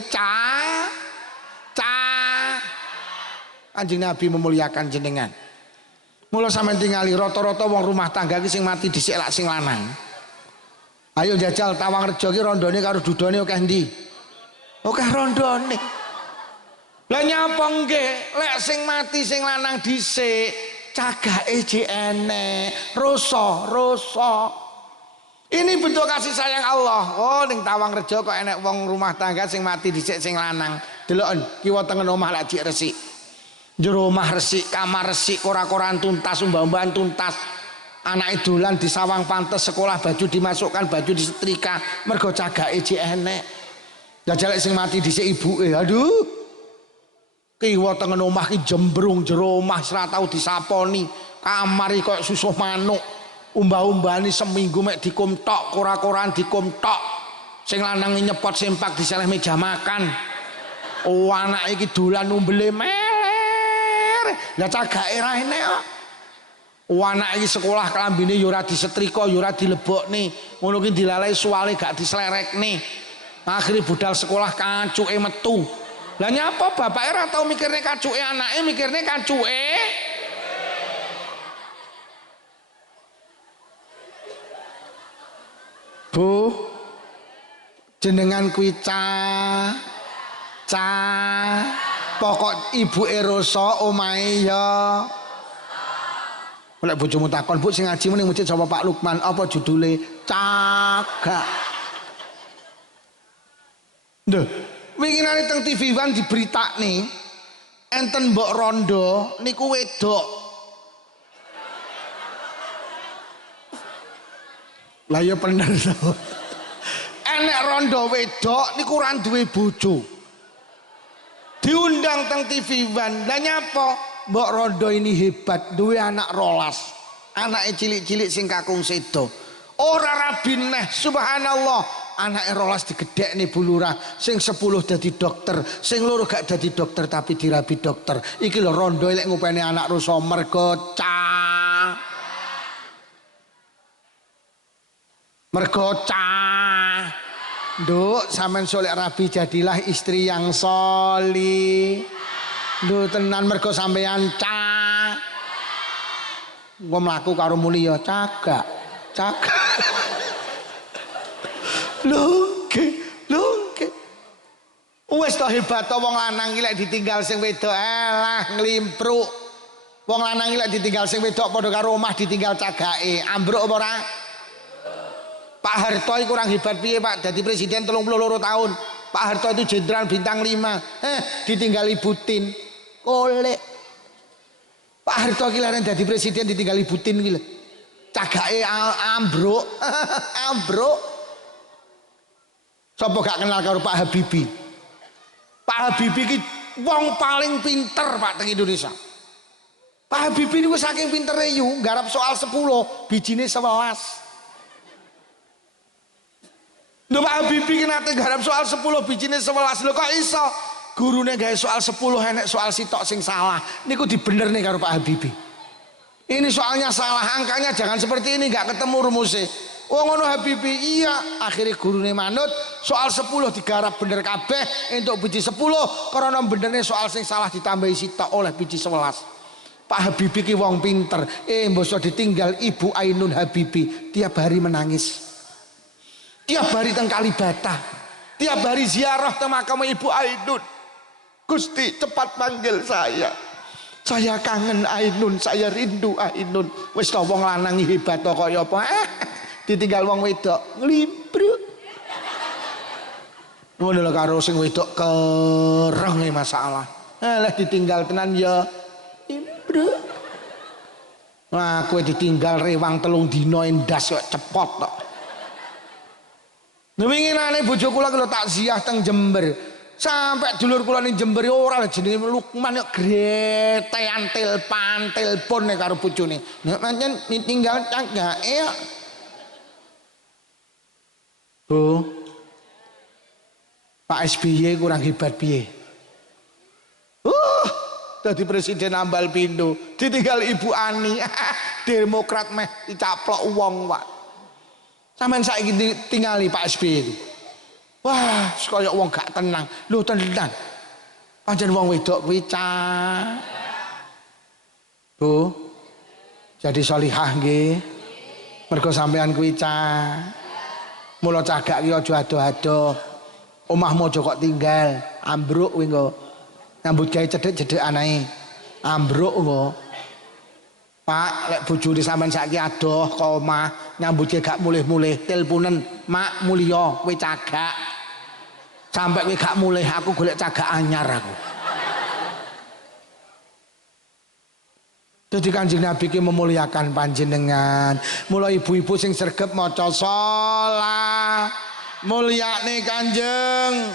Kanjeng Nabi memuliakan jenengan. Mula sampean tingali rata-rata wong rumah tangga ki sing mati dhisik lak sing lanang. Ayo jajal Tawangrejo ki rondone karo dudone akeh ndi? Akeh rondone. Lah nyapa nggih, lek sing mati sing lanang dhisik, cagake jek enek, rasa. Ini bentuk kasih sayang Allah. Oh, ning Tawangrejo kok enek wong rumah tangga sing mati dhisik sing lanang. Deloken kiwa tengen omah lak jek resik. Jero omah resik, kamar resik, kora-koran tuntas, umbah-umbahan tuntas. Anake dolan di sawang pantes, sekolah baju dimasukkan, baju disetrika, mergo cagake jek enek. Jajal sing mati dhisik ibuke. Aduh. Kiwa tengen omah ki jembrung jero omah ora tau disaponi. Kamar iki koyo susuh manuk. Umbah-umbahane seminggu mek dikum tok, kora-koran dikum tok. Sing lanang nyepot sempak diseleh meja makan. Oh, anak iki dolan umbele meler. Lah cagake ra enek kok. Oh, anak iki sekolah klambine ya ora disetrika, ya ora dilebokne. Ngono ki dilalai suwale gak dislerekne. Akhire budal sekolah kancuke metu. Lah nyapa bapake ora tau mikirne kancuke anake, mikirne kancuke. Bu, jenengan kuwi pokok ibu Erosa omahe ya. Lek bojomu takon, Bu sing ngaji mending masjid sapa Pak Lukman, apa judule? Cagak. Nduh, winginane teng TV One diberitakne enten mbok rondo niku wedok. Lah ya bener to. Enek rondo wedok niku ora duwe bojo. Diundang teng TV One. Lah nyapa? Mbok rondo ini hebat, duwe anak 12. Anake cilik-cilik sing kakung sedo. Ora rabi neh, subhanallah. Anake 12 digedhekne Bu Lurah, sing 10 dadi dokter, sing loro gak dadi dokter tapi dirabi dokter. Iki lho rondo lek ngupeni anak rusa mergo Nduk, sampean solek rabi jadilah istri yang soli. Nduk tenan mergo sampean Gua mlaku karo muli ya cagak. Lho, wis to hebat to wong lanang iki lek ditinggal sing wedok alah nglimpruk. Wong lanang iki lek ditinggal sing wedok padha karo omah ditinggal cagake. Ambruk apa ora? Pak Harto itu kurang hebat piye Pak, jadi presiden 32 tahun. Pak Harto itu jenderal bintang 5. Ditinggal Ibu Tin. Kolek. Pak Harto ki laren jadi presiden ditinggal Ibu Tin ki lho. Cagake ambruk. Ambruk. Sapa gak kenal karo Pak Habibie? Pak Habibie ki wong paling pinter Pak teng Indonesia. Pak Habibie niku saking pintere yu nggarap soal 10, bijine 11. Lho Pak Habibie ki nate garap soal 10 bijine 11. Lho kok iso? Gurune gawe soal 10 enek soal sitok sing salah. Niku dibenerne karo Pak Habibie. Ini soalnya salah, angkanya jangan seperti ini, gak ketemu rumusnya. Oh ngono Habibie, iya. Akhirnya gurune manut, soal 10 digarap bener kabeh entuk biji 10, karena benernya soal sing salah ditambahi sitok oleh biji 11. Pak Habibie ki wong pinter. Mbok ditinggal Ibu Ainun Habibie tiap hari menangis. Tiap hari teng Kalibata, tiap hari ziarah ke makam Ibu Ainun. Gusti cepat panggil saya kangen Ainun, saya rindu Ainun. Wis to wong lanang hebat to kaya apa? Ditinggal wong wedok nglimbruk. Ngono lho karo sing wedok kereng masalah. Lah ditinggal tenan ya nglimbruk. Wah, kowe ditinggal rewang 3 dina endas kok cepot tok. Winginane bojo kula lho takziah teng Jember. Sampai dulur kula ning Jember ora jenenge Lukman kok gretean telepon karo bojone. Nek pancen tinggal cagake kok. Bu. Pak SBY kurang hebat piye? dadi presiden ambal pindo, ditinggal Ibu Ani. Demokrat meh dicaplok wong, Pak. Sampeyan saiki ditingali Pak SBY itu. Wah, kaya wong gak tenang. Lho tenang. Pancen wong wedok kuwi Bu, jadi solihah nggih. Mergo sampean kuwi mula cagak ki aja ado-ado. Omahmu aja kok tinggal, ambruk kuwi engko. Nyambut gawe cedhek-cedhekan ae. Ambruk engko. Pak, lek bojone sampean saiki adoh ke omah, nyambut gawe gak mulih-mulih, teleponen, "Mak mulya, kowe cagak." Sampai kowe gak mulih, aku golek cagak anyar aku. Jadi Kanjeng Nabi ki memuliakan panjenengan. Mula ibu-ibu sing sregep maca shalah mulyane Kanjeng.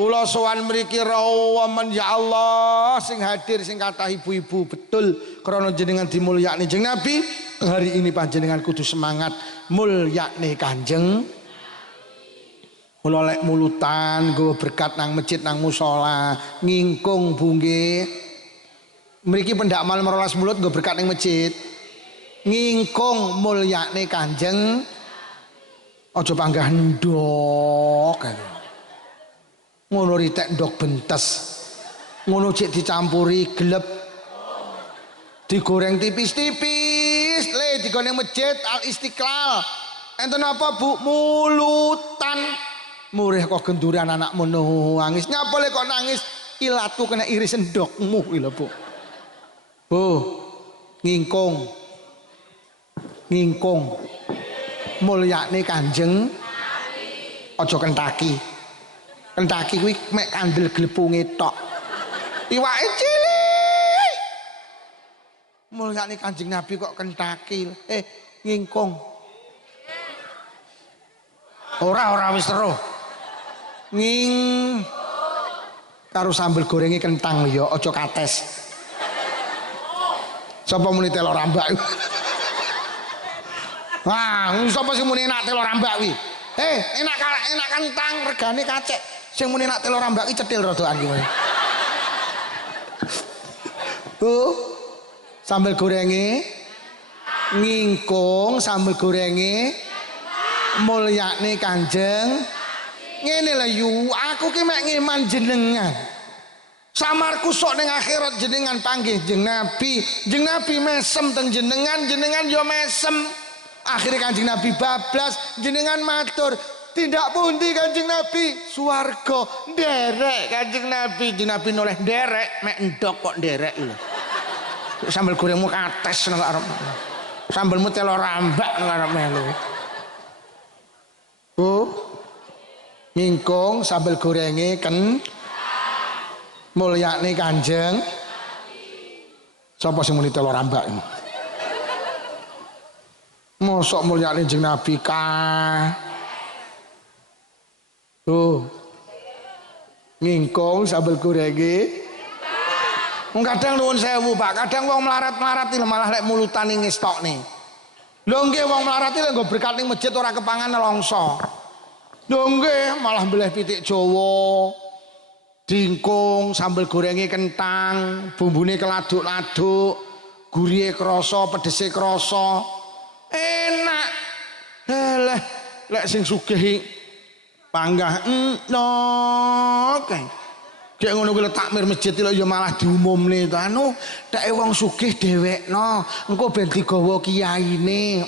Kula sowan mriki rawamen ya Allah sing hadir sing kathah ibu-ibu betul krana jenengan dimulyakne Kanjeng Nabi. Hari ini panjenengan kudu semangat mulyakne Kanjeng. Mula lek mulutan nggo berkat nang masjid nang musala ngingkung Bu nggih. Mriki pendak malam 12 mulut nggo berkat ning masjid. Ngingkung mulyakne Kanjeng. Aja panggah ndok. Ngono ritek ndok bentes. Ngono cek dicampuri gleb. Digoreng tipis-tipis, le digone masjid Al Istiqlal. Enten apa Bu? Mulutan. Murih kok genduran anakmu nangis. Nyapa le kok nangis? Ilatku kena iris endokmu lho Bu. Bu, ngingkung mulyakne Kanjeng. Aja kentaki. Kentaki kuwi mek kandel glepunge tok. Iwake cilik. Mulyakne Kanjeng Nabi kok kentaki. Ngingkung. Ora wis teruh. Karo sambel gorenge kentang ya, aja kates. Sapa muni telo rambak? Wah, sapa sing muni enak telo rambak kuwi? Enak kentang regane kacek. Sing muni enak telo rambak iki cetil rodokan ki. Sambel gorenge ngingkung, sambel gorenge mulyakne Kanjeng. Ngene lho yu, aku ki mek ngeman jenengan. Samarku sok ning akhirat jenengan panggih Kanjeng Nabi. Kanjeng Nabi mesem teng jenengan, jenengan yo mesem. Akhire Kanjeng Nabi bablas, jenengan matur, "Tindak pundi Kanjeng Nabi?" Swarga. Nderek Kanjeng Nabi, Kanjeng Nabi noleh nderek, mek endok kok nderek lho. Sambel gorengmu kates nang arep. Sambelmu telo rambak nang arep melu. Bu, ngingkung sambel gorenge mulyakne Kanjeng. Sapa sing muni telo rambak? Mosok mulyakne Kanjeng Nabi ngingkung sambel gorenge. Kadang nuwun sewu Pak, kadang wong melarat-melarat iki malah lek mulutan ning ngestokne. Lho nggih wong melarat iki lek nggo berkat ning masjid ora kepangan nelongso. Lho nggih malah mbleh pitik Jawa. Dingkung, sambel gorenge kentang, bumbune keladuk-laduk, gurihe krasa, pedese krasa. Enak. Lek sing sugih panggah enok. Kayak ngono kuwi takmir masjid lho ya malah diumumne to anu, dake wong sugih dhewekno, engko ben digawa kiyaine.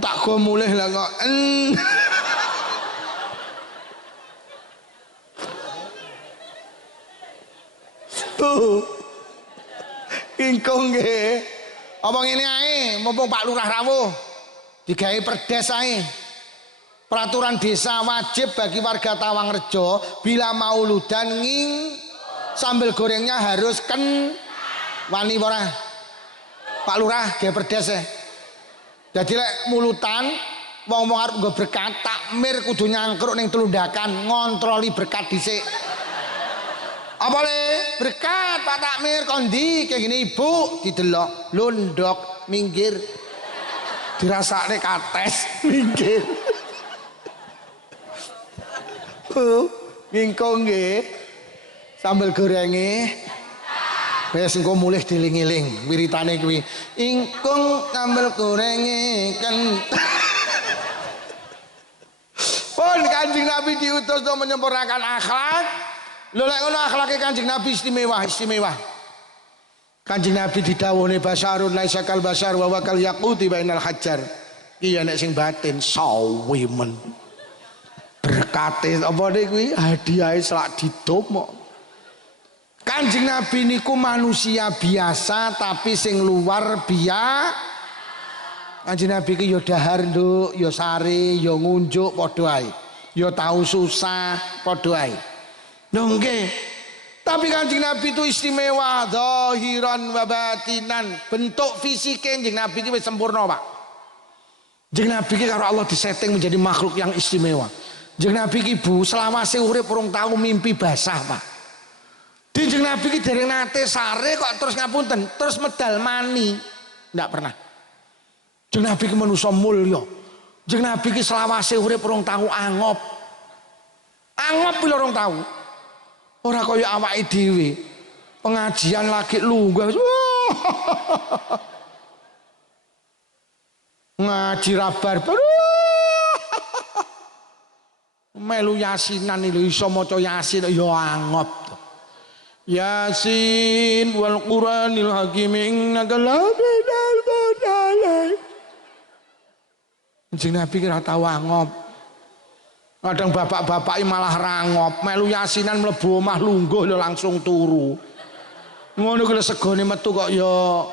Tak go mulih lah kok. Ingkung nggih. Apa ngene ae, mumpung Pak Lurah rawuh. Digawe perdes ae. Peraturan desa wajib bagi warga Tawangrejo bila mauludan sambal gorengnya harus wani ora. Pak Lurah gawe perdes e. Jadi lek mulutan wong-wong arep nggo berkat takmir kudu nyangkruk ning telundakan ngontroli berkat dhisik. Apa le berkat Pak Takmir kondi kayak gini Ibu didelok lundok minggir dirasakne kates minggir. Ngingkung nggih Sambel gorenge. Wes engko mulih diling-iling wiritane kuwi. Ingkung sambel gorenge kental. Pun Kanjeng Nabi diutus untuk menyempurnakan akhlak. Lho lek ngono akhlake Kanjeng Nabi istimewa. Kanjeng Nabi didhawuhne basarun laisa kal basar wa kal yaquti bainal hajar. Iya nek sing batin sawi men. Berkate apa nek kuwi hadiahe selak didomo. Kanjeng Nabi niku manusia biasa tapi sing luar biasa. Kanjeng Nabi ki ya dahar nduk, ya sare, ya ngunjuk padha ae. Ya tahu susah padha ae. Lho nggih. Tapi Kanjeng Nabi itu istimewa, zahiran wa batinan. Bentuk fisik Kanjeng Nabi ki wis sempurna, Pak. Kanjeng Nabi ki karo Allah disetting menjadi makhluk yang istimewa. Kanjeng Nabi ki Bu selawase urip urung tau mimpi basah, Pak. Kanjeng Nabi ki dereng nate sare kok terus ngapunten, terus medal mani. Ndak pernah. Kanjeng Nabi ki manusa mulya. Kanjeng Nabi ki selawase urip urung tau angop. Angop pira urung tau. Ora kaya awake dhewe. Pengajian lagi lunggah. Ngaji rabar. Melu yasinan lho iso maca yasin ya angop. Yasin wal Qur'anil hakim innaka laminal mursalin. Kanjeng Nabi kira tau angop. Kadang bapak-bapak malah rangop, melu yasinan mlebu omah lungguh lho langsung turu. Ngono kuwi segone metu kok ya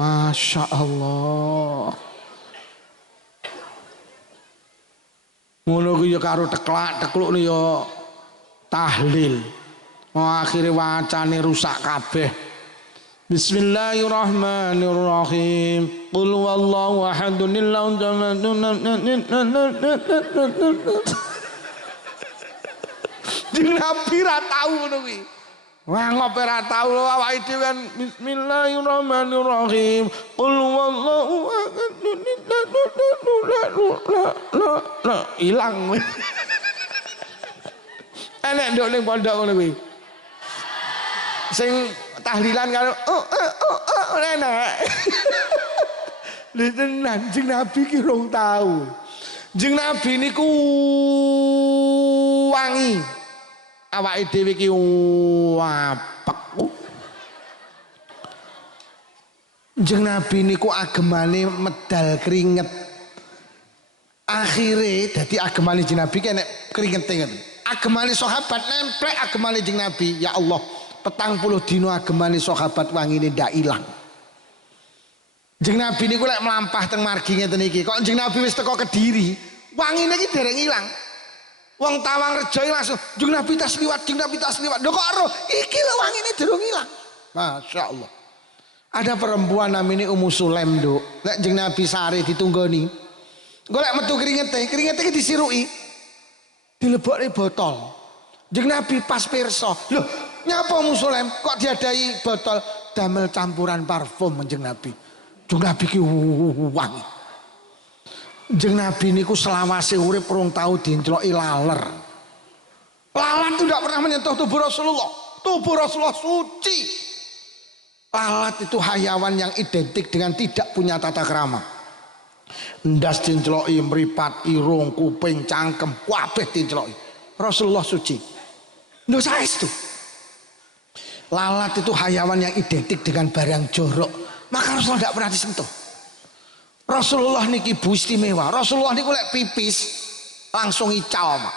Masya Allah. Ngono kuwi ya karo teklak-tekluk ya tahlil. Akhire wacane rusak kabeh. Bismillahirrahmanirrahim. Qul huwallahu ahadun Allahu samad. Nabi ra tau ngono kuwi. Wah ngop ora tau awake dhewe kan Bismillahirrahmanirrahim. Qul huwallahu ahadun ilang. Enek nduk ning pondok ngono kuwi. Sing tahlilan karo enak. Lha tenan Kanjeng Nabi ki rong tau. Kanjeng Nabi niku wangi. Awake dhewe ki apek. Kanjeng Nabi niku agemane medal keringet. Akhire dadi agemane Kanjeng Nabi ki nek keringete ngoten. Agemane sahabat nemplek agemane Kanjeng Nabi. Ya Allah. 40 dino agemane sahabat wangine ndak ilang. Kanjeng Nabi niku lek mlampah teng margi ngeten iki, kok Kanjeng Nabi wis teko Kediri, wangine iki dereng ilang. Wong Tawang Rejo langsung Kanjeng Nabi tas liwat, Kanjeng Nabi tas liwat. Lho kok ero iki lho wangine durung ilang. Masya Allah. Ada perempuan namanya Ummu Sulaim, Nduk. Lek Kanjeng Nabi sare ditunggoni. Golek metu keringete iki disiruki. Dilebokne botol. Kanjeng Nabi pas pirsa. Lho nyapa Ummu Sulaim kok diadai botol damel campuran parfum Kanjeng Nabi. Kanjeng Nabi ki wangi. Kanjeng Nabi niku selawase urip rong tau diencloki laler. Lalat itu tidak pernah menyentuh tubuh Rasulullah. Tubuh Rasulullah suci. Lalat itu hayawan yang identik dengan tidak punya tata krama. Ndas diencloki mripat, irung, kuping, cangkem, kabeh diencloki. Rasulullah suci. Lho saestu. Lalat itu hayawan yang identik dengan barang jorok, maka Rasulullah tidak pernah disentuh. Rasulullah niki bu istimewa. Rasulullah niku lek pipis langsung ical, Pak.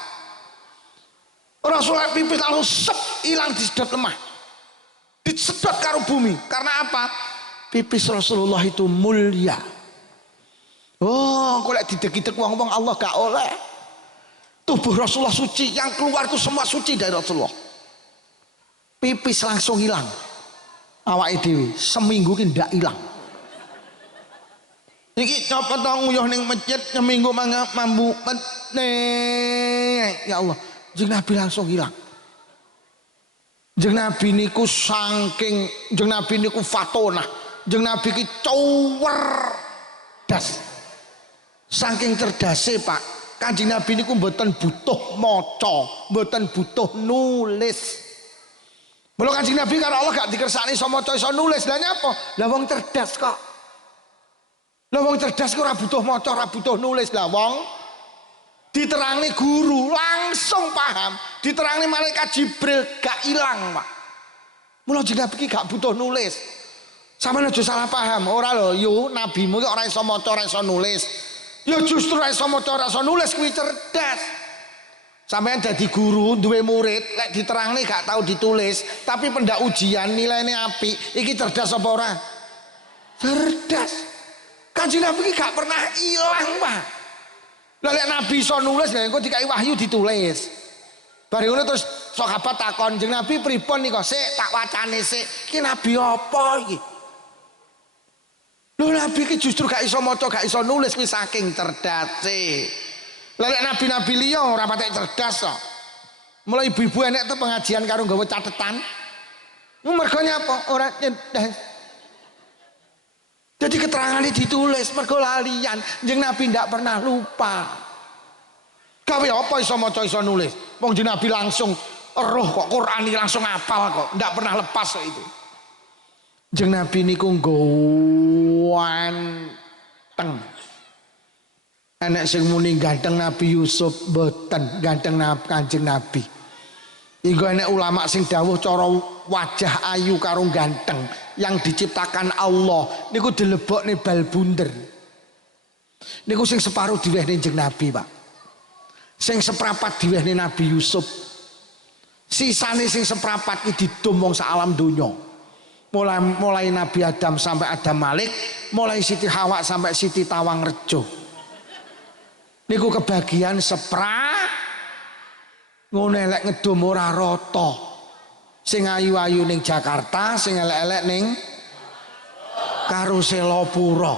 Rasulullah pipis langsung sep hilang disedot lemah, disedot karo bumi. Karena apa? Pipis Rasulullah itu mulia. Oh, kok lek didek-dek wong-wong Allah gak oleh. Tubuh Rasulullah suci, yang keluar itu semua suci dari Rasulullah. Pipis langsung hilang. Awake dhewe seminggu ki ndak hilang. Iki coba tong nguyuh ning masjid seminggu mambu ya Allah, Kanjeng Nabi langsung hilang. Kanjeng Nabi niku saking Kanjeng Nabi niku fatona. Kanjeng Nabi ki cuwer das. Saking cerdase, Pak. Kanjeng Nabi niku mboten butuh maca, mboten butuh nulis. Mula Kanjeng Nabi karo Allah gak dikersakne iso maca iso nulis. Lah nyapa? Lah wong cerdas kok. Lah wong cerdas kok ora butuh maca, ora butuh nulis. Lah wong diterangne guru langsung paham, diterangne malaikat Jibril gak ilang, Pak. Mula Kanjeng Nabi ki gak butuh nulis. Sampeyan aja salah paham. Ora lho, yo nabimu ki ora iso maca, ora iso nulis. Ya justru ora iso maca, ora iso nulis kuwi cerdas. Sampeyan dadi guru duwe murid lek diterangne gak tahu ditulis tapi pendak ujian nilainya apik iki cerdas apa ora? Cerdas. Kanjeng Nabi iki gak pernah ilang, Pak. Lah lek Nabi iso nulis lha engko dikai wahyu ditulis. Bareng ngono terus sahabat takon, "Jeneng Nabi pripun nika? Sik tak wacane sik. Iki Nabi apa iki?" Lho Nabi iki justru gak iso maca, gak iso nulis kuwi saking cerdase. Lelek nabi-nabi liya ora patek cerdas kok. Mulai ibu-ibu enek tuh pengajian karo nggawa catetan. Mergo nyapa? Ora cerdas. Jadi keterangannya ditulis mergo lalian. Jeneng Nabi ndak pernah lupa. Gawe apa iso maca iso nulis? Wong jeneng Nabi langsung eruh kok Quran iki langsung hafal kok. Ndak pernah lepas kok itu. Jeneng Nabi niku ganteng. Enek sing muni ganteng Nabi Yusuf mboten ganteng Kanjeng Nabi. Iku enek ulama sing dawuh cara wajah ayu karo ganteng yang diciptakan Allah niku dilebokne bal bunder. Niku sing separuh diwehne Kanjeng Nabi, Pak. Sing seprapat diwehne Nabi Yusuf. Sisane sing seprapat iki didum wong sak alam donya. Mulai Nabi Adam sampai Adam Malik, mulai Siti Hawa sampai Siti Tawangrejo. Niku kebagian ngono elek ngedum ora rata. Sing ayu-ayu ning Jakarta, sing elek-elek ning Karuselopuro.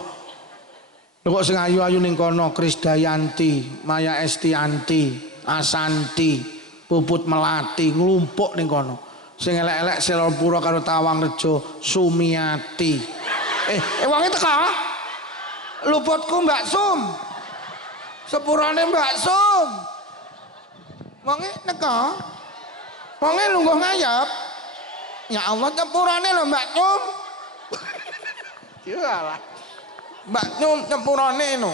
Lho kok sing ayu-ayu ning kono Krisdayanti, Maya Estianti, Asanti, Puput Melati nglumpuk ning kono. Sing elek-elek Selopuro karo Tawangrejo Sumiati. Wonge teko? Luputku Mbak Sum. Sepurane Mbak Sum. Wonge neka. Wonge lungguh ngayap. Ya Allah sepurane lho Mbak Sum. Iyalah. Mbak Sum sepurane no.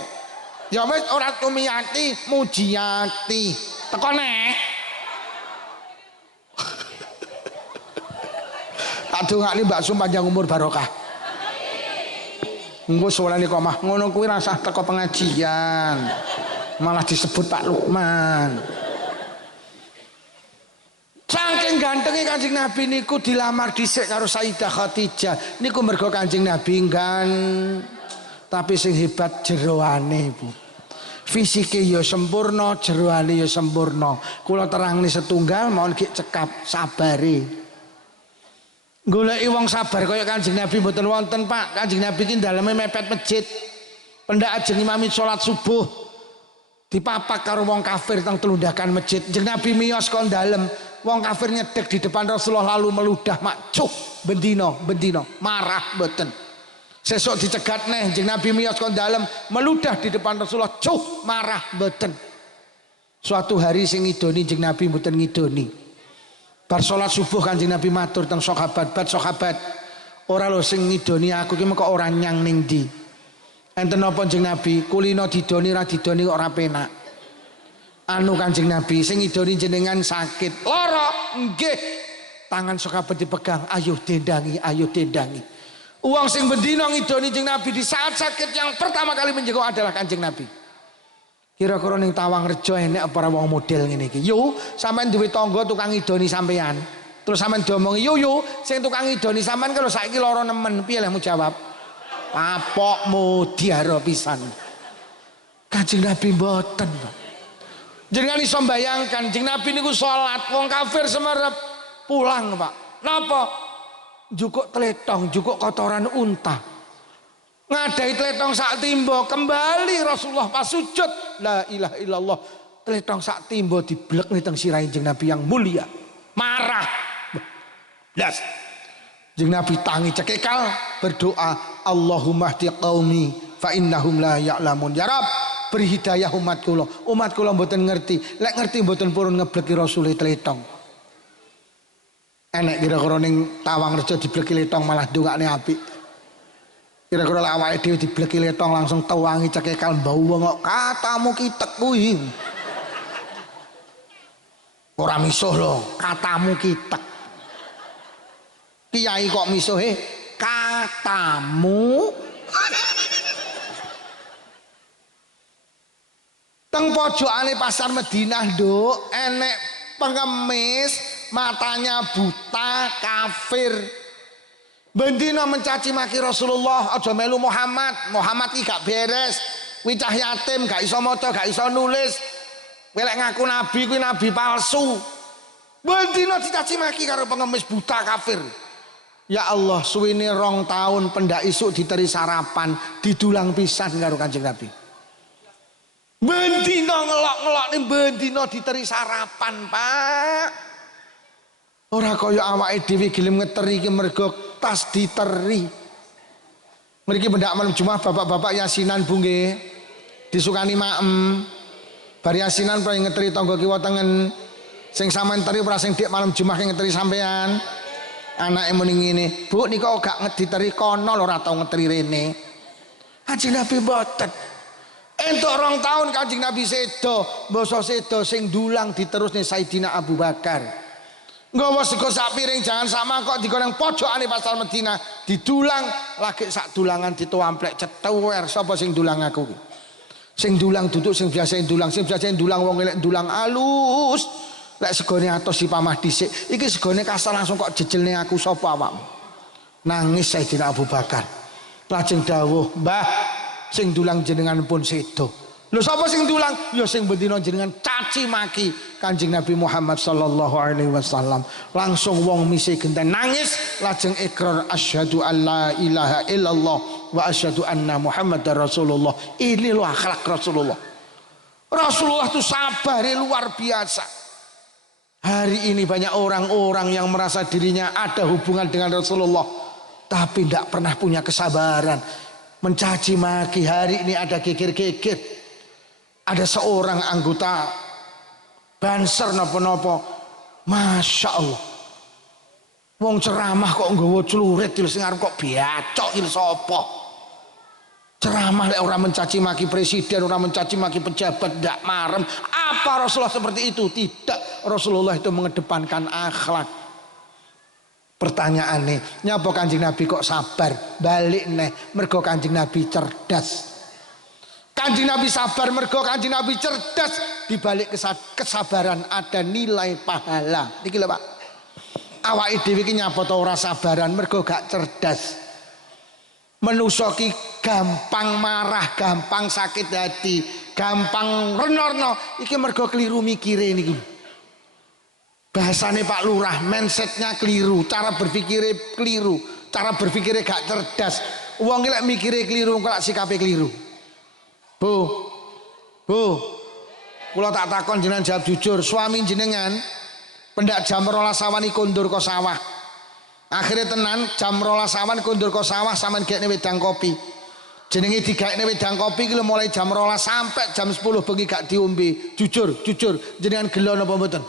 Ya wis ora Tumiati, Mujiati. Teko nek. Tak dongakne Mbak Sum panjang umur barokah. Engko solane kok mah ngono kuwi rasah teko pengajian. Malah disebut Pak Lukman. Saking gantenge Kanjeng Nabi niku dilamar dhisik karo Sayyidah Khadijah. Niku mergo Kanjeng Nabi tapi sing hebat jeroane, Bu. Fisike ya sempurna, jeroane ya sempurna. Kula terangne setunggal mohon gek cekap sabare. Goleki wong sabar kaya Kanjeng Nabi mboten wonten, Pak. Kanjeng Nabi ki daleme mepet masjid. Pendak ajeng imami salat subuh dipapak karo wong kafir teng telundakan masjid. Kanjeng Nabi miyos kon dalem, wong kafir nyedek di depan Rasulullah lalu meludah makcuh bendino marah mboten. Sesuk dicegat neh Kanjeng Nabi miyos kon dalem meludah di depan Rasulullah cuh marah mboten. Suatu hari sing ngidoni Kanjeng Nabi mboten ngidoni. Bar salat subuh Kanjeng Nabi matur teng sahabat, sahabat, ora lho sing ngidoni aku ki kok ora nyang ning ndi. Enten napa Kanjeng Nabi? Kulino didoni ra didoni kok ora penak. Anu Kanjeng Nabi, sing ngidoni jenengan sakit, lara, nggih. Tangan sahabat dipegang, ayo dendangi, ayo dendangi. Uang sing bendina ngidoni Kanjeng Nabi di saat sakit yang pertama kali menjenguk adalah Kanjeng Nabi. Kira-kira ning Tawangrejo enek apa wong model ngene iki? Yo, sampean duwe tangga tukang ngidoni sampean. Terus sampean diomongi, "Yo, sing tukang ngidoni sampean kalau saiki lara nemen." Piye lehmu jawab? Kapokmu diaro pisan. Kanjeng Nabi mboten. Jenengan iso mbayangkan Kanjeng Nabi niku salat, wong kafir semerep pulang, Pak. Napa? Jukuk tletong, jukuk kotoran unta. Ngadai tletong sak timbo, kembali Rasulullah pas sujud, la ilaha illallah, tletong sak timbo diblek nih teng sirahe Kanjeng Nabi yang mulia. Marah. Blas. Kanjeng Nabi tangi cekekal berdoa, Allahumma hdi qaumi fa innahum la ya'lamun. Ya Rabb, beri hidayah umat kula. Umat kula mboten ngerti. Lek ngerti mboten purun ngebleki Rasul tletong. Enek kira-kira ning Tawangrejo dibleki letong malah ndongakne apik. Kira-kira lek awake dhewe dibleki letong langsung tewangi cekekal mbau wong kok katamu kitek kuwi. Ora misuh lho, katamu kitek. Kiai kok misuhe katamu. Teng pojokane pasar Madinah, Nduk, enek pengemis matanya buta kafir. Bendina mencaci maki Rasulullah, aja melu Muhammad iki gak beres. Kuwi cah yatim, gak iso maca, gak iso nulis. Welek ngaku nabi kuwi nabi palsu. Bendina dicaci maki karo pengemis buta kafir. Ya Allah, suwene 2 tahun pendak isuk diteri sarapan, didulang pisan karo Kanjeng Nabi. Bendina ngelok-ngelok ning bendina diteri sarapan, Pak. Ora kaya awake dhewe gelem ngeteri iki mergo tas diteri. Mriki pendak malam Jumat bapak-bapak yasinan Bu nggih. Disukani maem. Bar yasinan prayo ngeteri tangga kiwa tengen. Sing sampean teri ora sing dik malam Jumat ngeteri sampean. Anake muni ngene, "Bu nika gak diteri kono lho ora tau ngeteri rene." Kanjeng Nabi mboten. Entuk 2 tahun Kanjeng Nabi sedo, basa sedo sing dulang diterusne Sayyidina Abu Bakar. Nggawa sego sak piring jangan sama kok digoneng pojokane pasar Madinah didulang lagi sak dulangan dituamplek cetuwer. Sapa sing dulang aku ki? Sing dulang duduk sing biasa dulang, sing biasa dulang wong elek dulang alus. Lek segone atos si pamah dhisik, iki segone kasar langsung kok jejelne aku sapa awakmu. Nangis Sayyidina Abu Bakar. Lajeng dawuh, "Mbah, sing dulang jenengan pun sedo." Lho sapa sing dulang? Ya sing bendina jenengan caci maki Kanjeng Nabi Muhammad sallallahu alaihi wasallam. Langsung wong misi genten nangis, lajeng ikrar asyhadu alla ilaha illallah wa asyhadu anna Muhammadar Rasulullah. Ini loh akhlak Rasulullah. Rasulullah itu sabar luar biasa. Hari ini banyak orang-orang yang merasa dirinya ada hubungan dengan Rasulullah tapi tidak pernah punya kesabaran. Mencaci maki, hari ini ada geger-geger. Ada seorang anggota Banser napa-napa, Masya Allah, wong ceramah kok nggawa celurit il sing arep kok biacok il sapa. Ceramah lek ora mencaci maki presiden, ora mencaci maki pejabat, ndak marem. Apa Rasulullah seperti itu? Tidak, Rasulullah itu mengedepankan akhlak. Pertanyaannya, nyapa Kanjeng Nabi kok sabar? Balik neh, mergo Kanjeng Nabi cerdas. Kanjeng Nabi sabar mergo Kanjeng Nabi cerdas. Di balik kesabaran ada nilai pahala. Niki lho Pak. Awake dhewe iki nyapa ta ora sabaran mergo gak cerdas. Manusa ki gampang marah, gampang sakit hati, gampang renorno iki mergo keliru mikire niki. Bahasane Pak Lurah, mindsetnya keliru, cara berpikirnya keliru, cara berpikirnya gak cerdas. Wong lek mikire keliru kok sikape keliru. Bu, kula tak takon jenengan jawab jujur, suami jenengan pendak jam 12 sawan kondur ke sawah. Akhirnya tenan jam 12 sawan kondur ke sawah sampean gekne wedang kopi. Jenenge digaekne wedang kopi ki mulai jam 12 sampai jam 10 bengi gak diombe. Jujur, jenengan gelo napa mboten?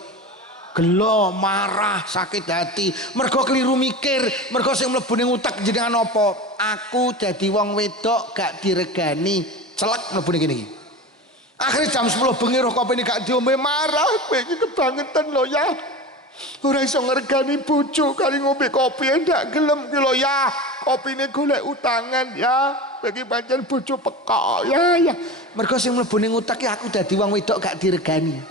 Gelo, marah, sakit hati, mergo keliru mikir, mergo sing mlebu ning utek jenengan apa? Aku dadi wong wedok gak diregani, celek mlebu ning kene iki. Akhirnya jam 10 bengi roh kopi ini gak diombe, marah, kowe iki kebangetan lho ya. Ora iso ngergani bojo kali ngombe kopi ndak gelem ki lho ya. Kopine golek utangan ya. Bagi pancen bojo peka ya. Mergo sing mlebu ning utek ya aku dadi wong wedok gak diregani.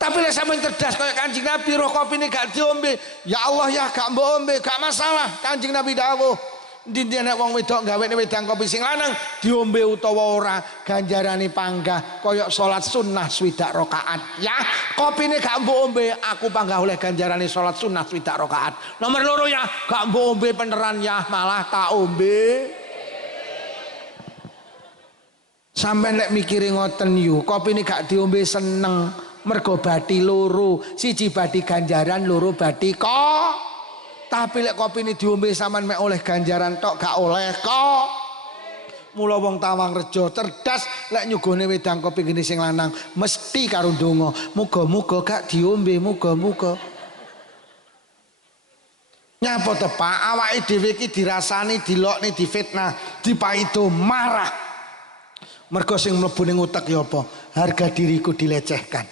Tapi lek sampeyan cerdas kaya Kanjeng Nabi roh kopine gak diombe, ya Allah ya gak mbok ombe, gak masalah. Kanjeng Nabi dawuh, ndi nek wong wedok gawene wedang kopi sing lanang diombe utawa ora ganjarane panggah kaya salat sunnah 7 rakaat. Ya, kopine gak mbok ombe, aku panggah oleh ganjarane salat sunnah 7 rakaat. Nomor 2 ya, gak mbok ombe beneran ya, malah tak ombe. Sampeyan lek mikire ngoten yu, kopine gak diombe seneng. Mergo bati loro, siji bati ganjaran, loro bati kok. Tapi lek kopi ini diombe sampean mek oleh ganjaran tok gak oleh kok. Mula wong Tawangrejo cerdas lek nyugone wedang kopi geni sing lanang mesti karo ndonga, muga-muga gak diombe, muga-muga. Nyapa to Pak, awake dhewe iki dirasani, dilokne, difitnah, dipaido, marah. Mergo sing mlebu ning utek ya apa? Harga diriku dilecehkan.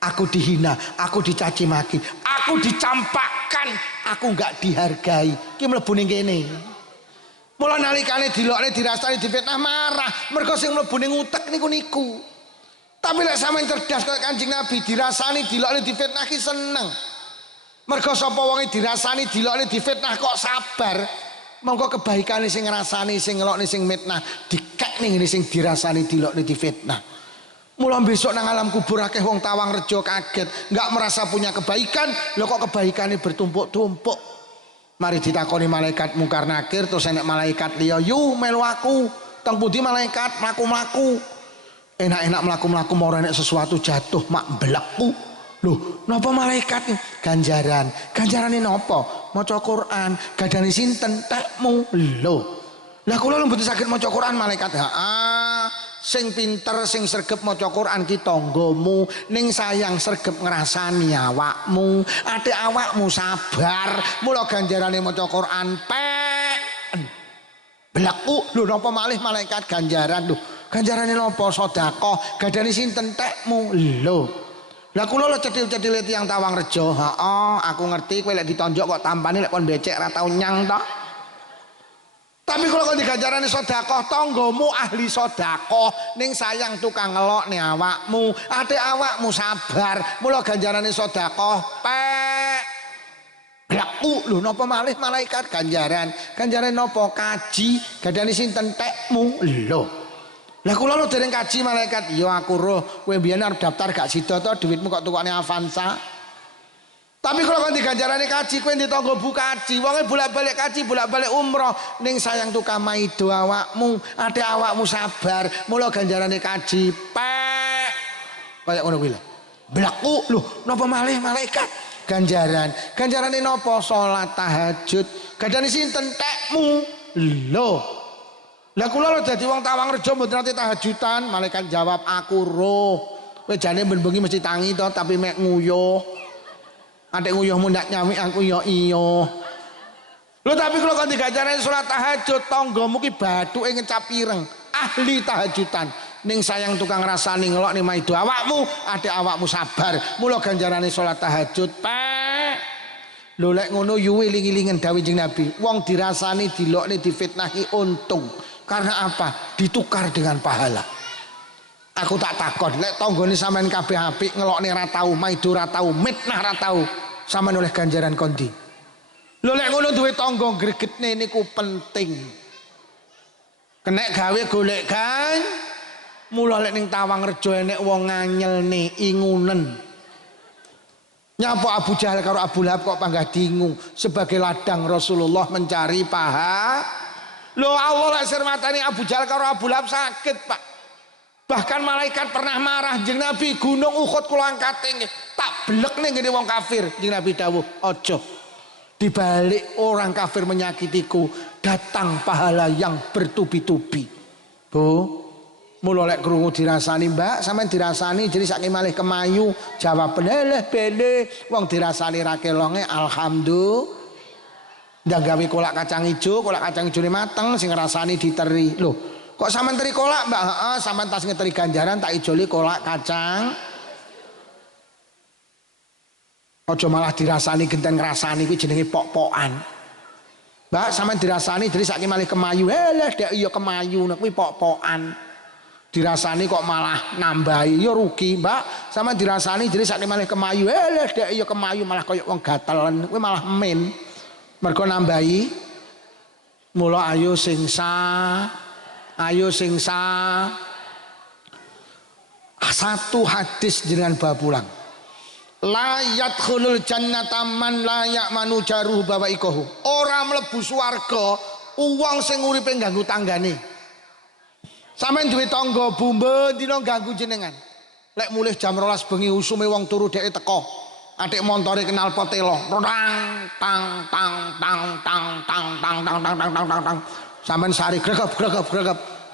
Aku dihina, aku dicaci maki, aku dicampakkan, aku enggak dihargai. Ki mlebu ning kene. Mula nalikane dilokne, dirasani, difitnah, marah. Mergo sing mlebu ning utek niku. Tapi lek sampean cerdas kaya Kanjeng Nabi, dirasani, dilokne, difitnah ki seneng. Mergo sapa wonge dirasani, dilokne, difitnah kok sabar, monggo kebaikane sing ngrasani, sing ngelokne, sing mitnah dikek ning ngene sing dirasani, dilokne, difitnah. Mula besok nang alam kubur akeh wong tawang rejo kaget, enggak merasa punya kebaikan, lho kok kebaikane bertumpuk-tumpuk. Mari ditakoni malaikat mungkar nakir, terus enek malaikat liya, "Yu melu aku." Teng pundi malaikat? Mlaku-mlaku. Enak-enak mlaku-mlaku mau enek sesuatu jatuh mak mbelekku. Loh, napa malaikat ganjaran? Ganjarane napa? Maca Quran. Gadane sinten? Tekmu. Lho. Lah kula lho mboten saged maca Quran malaikat. Sing pinter sing sregep maca Quran ki tanggamu, ning sayang sregep ngrasani awakmu. Atik awakmu sabar. Mula ganjarane maca Quran belaku. Lho napa malih malaikat ganjaran? Lho, ganjarane napa? Sedekah. Gadane sinten? Tekmu. Lho. Lah kula lho cedhil-cedhil tiyang Tawang Rejo. Aku ngerti kowe lek ditonjok kok tampane lek kon becek ra tau nyang to. Tapi kalau kon diganjarane sedekah, tanggamu ahli sedekah ning sayang tukang ngelokne awakmu, atik awakmu sabar. Mula ganjarane sedekah blaku. Lho napa malih malaikat ganjaran? Ganjaran napa? Kaji. Gadane sinten? Tekmu. Lho. Lah kula lho dereng kaji malaikat. Ya aku roh, kowe mbiyen arep daftar gak sida to, duitmu kok tukane Avanza. Tapi kalau kon diganjarane kaji, kowe ditanggo bu kaji, wonge bolak-balik kaji, bolak-balik umroh, ning sayang tukang maido awakmu, atik awakmu sabar. Mula ganjarane kaji kaya ngono kuwi lho. Blaku. Lho napa malih malaikat? Ganjarane napa? Salat tahajud. Gadane sinten? Tekmu. Lho. Lah kula lho dadi wong Tawang Rejo mboten nate tahajudan. Malaikat jawab, aku roh. Kowe jane bengi mesti tangi to, tapi mek nguyuh. Adik nguyuhmu ndak nyamik aku ya iya. Lho tapi kula kon diganjarane salat tahajud, tanggamu ki bathuke ngecap ireng, ahli tahajudan. Ning sayang tukang rasani ngelokne maido awakmu, adik awakmu sabar. Mula ganjarane salat tahajud lho lek ngono yuwi ling-ilingen dawuh Kanjeng Nabi, wong dirasani, dilokne, difitnahi untung. Karena apa? Ditukar dengan pahala. Aku tak takon, lek tanggane sampean kabeh apik, ngelokne ra tau, maido ra tau, mitnah ra tau, sampean oleh ganjaran kondi. Lho lek ngono duwe tangga gregetne niku penting. Kenek gawe golek kan. Mula lek ning Tawang Rejo enek wong nganyelne, ingunen. Nyapa Abu Jahal karo Abu Lahab kok panggah dingung sebagai ladang Rasulullah mencari paha. Loh Allah lek sirmatani Abu Jahal karo Abu Lahab sakit Pak. Bahkan malaikat pernah marah Kanjeng Nabi, gunung Uhud kula angkate tak blek ning ngene wong kafir. Kanjeng Nabi dawuh, "Aja. Di balik orang kafir menyakitiku datang pahala yang bertubi-tubi." Bu, mula lek krungu dirasani, Mbak, sampean dirasani jadi saking malih kemayu, jawab leleh bele, wong dirasani ra kelonge alhamdulillah. Ndak gawe kolak kacang ijo ne mateng sing ngrasani diteri. Loh, kok sampean teri kolak, Mbak? Heeh, sampean tas ngeteri ganjaran tak ijoli kolak kacang. Aja malah dirasani genten ngrasani kuwi jenenge pok-pokan. Mbak, sampean dirasani jadi saking malih kemayu. Leleh dek iya kemayu kuwi pok-pokan. Dirasani kok malah nambahi ya rugi, Mbak. Sampeyan dirasani jadi sak malih kemayu. Leh dek ya kemayu malah koyo wong gatelan, kowe malah men. Mergo nambahi. Mula ayo sing satu hadis jenengan bawa pulang. La yadkhulul jannata man la ya'manu jaruhu bawaikahu. Ora mlebu swarga wong sing uripe ganggu tanggane. Sampeyan duwe tangga bumben dina ganggu jenengan. Lek mulih jam 12 bengi usume wong turu dheke teko. Adik montore kenal potelo. Tang tang tang tang tang tang tang tang tang tang tang tang tang. Sampeyan sari gregep.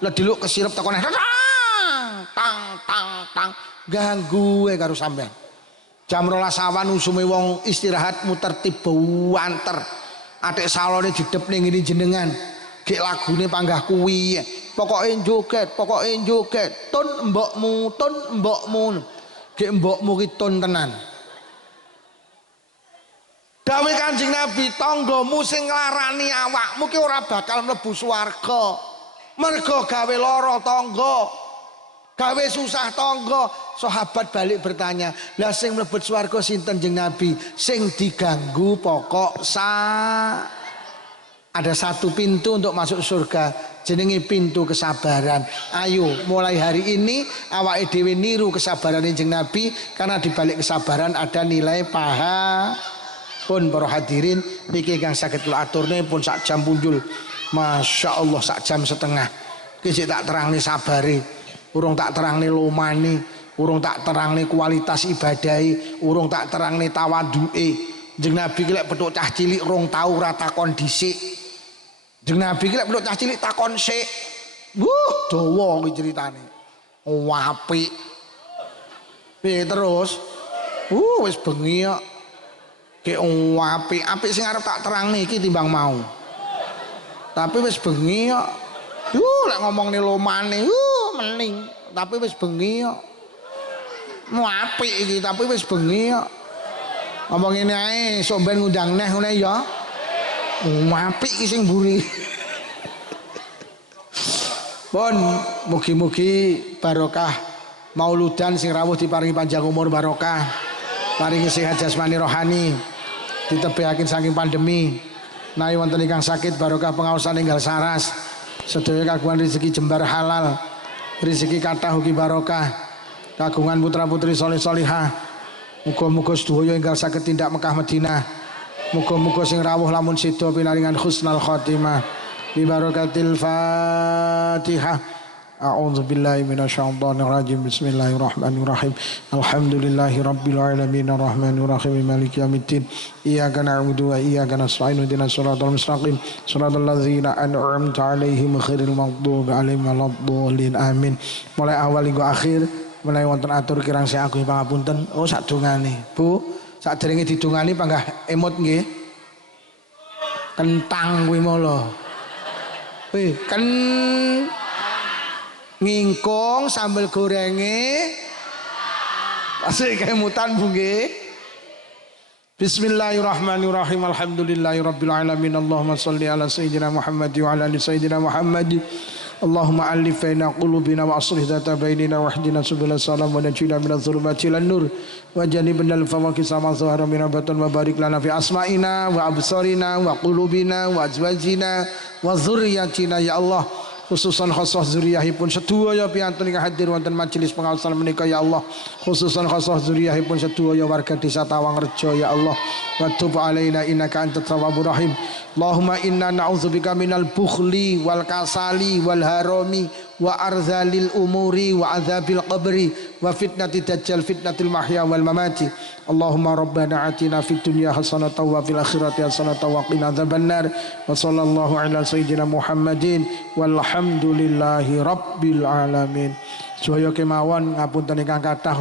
Lah diluk kesirep tekone. Tang tang tang tang. Ganggu karo sampeyan. Jam 12 awan usume wong istirahat muter tiba wanter. Atik salone didep ning ngene jenengan. Gek lagune panggah kuwi. Pokoke joget, tun mbokmu. Gek mbokmu ki tun tenan. Dawuh Kanjeng Nabi, tanggamu sing nglarani awakmu ki ora bakal mlebu swarga. Mergo gawe lara tangga. Gawe susah tangga. Sahabat balik bertanya, lah sing mlebet swarga sinten Jeng Nabi? Sing diganggu pokok ada satu pintu untuk masuk surga, jenenge pintu kesabaran. Ayo mulai hari ini awake dhewe niru kesabaran Jeng Nabi, karena di balik kesabaran ada nilai paha. Pun para hadirin niki kang saged kula aturne pun sak jam punjul. Masya Allah sak jam setengah. Iki tak terangne sabare, urung tak terangne lomane, urung tak terangne kualitas ibadahi, urung tak terangne tawaduke. Jeng Nabi ki lek petuk cah cilik rong tau ora takon dhisik. Jeng Nabi ki lek petuk cah cilik takon sik. Dawa iki critane. Apik. Piye terus? Wis bengi kok. Ki apik sing arep tak terangne iki timbang mau. Tapi wis bengi kok. Lek ngomongne lomane, mening. Tapi wis bengi kok. Mau apik iki tapi wis bengi kok. Ngomong ngene ae, sok ben ngundang neh ngene ya. Apik iki sing mburi. Pun mugi-mugi barokah mauludan sing rawuh diparingi panjang umur barokah. Paringi sehat jasmani rohani. Ditebihaken saking pandemi. Nawi wonten ingkang sakit barokah pengaosan enggal saras. Sedaya kagungan rezeki jembar halal. Rezeki kathah ugi barokah. Kagungan putra-putri soleh solihah. Muga-muga sedaya enggal saged tindak Mekah Madinah. Muga-muga sing rawuh lamun sida pinaringan husnul khotimah. Bi barakatil Fatihah. A'udzu billahi minasyaitonir rajim. Bismillahirrahmanirrahim. Alhamdulillahi rabbil alamin arrahmanir rahim maliki yaumiddin. Iyyaka na'budu wa iyyaka nasta'in ihdinas siratal mustaqim. Shiratal ladzina an'amta 'alaihim ghairil maghdubi 'alaihim waladdallin. Amin. Mulai awal hingga akhir menawi wonten atur kirang saya agung pangapunten. Oh sadongane. Bu, sadèrènge didongani panggah emot nggih. Kentang kuwi mula. Ngingkung sambel gorenge asih kemutan Bu nggih. Bismillahirrahmanirrahim. Alhamdulillahirabbil alamin. Allahumma shalli ala sayyidina Muhammad wa ala ali sayyidina Muhammad. Allahumma alif baina qulubina wa aslih dzata bainina wa hdina subulal salam wa najina minadh dhulumati ilan nur wa janibna al fawaqis ma zahara min batun wa barik lana fi asma'ina wa absarina wa qulubina wa azwajina wa dzurriyyatina ya Allah. Khususan khasah zuriyahipun sedaya piantun ingkang hadir wonten majelis pengaosan menika ya Allah. Khususan khasah zuriyahipun sedaya warga desa Tawangrejo ya Allah. Wa tub alaina innaka antat tawwabur rahim. Allahumma inna na'udzubika minal bukhli wal kasali wal harami wa arzalil umuri wa adzabil qabri wa fitnati dajjal fitnatil mahya wal mamati. Allahumma rabbana atina fid dunya hasanatan wa fil akhirati hasanatan wa qina adzabannar. Wa sallallahu ala sayyidina Muhammadin walhamdulillahi rabbil alamin. Sedaya kemawon ngapunten ingkang kathah.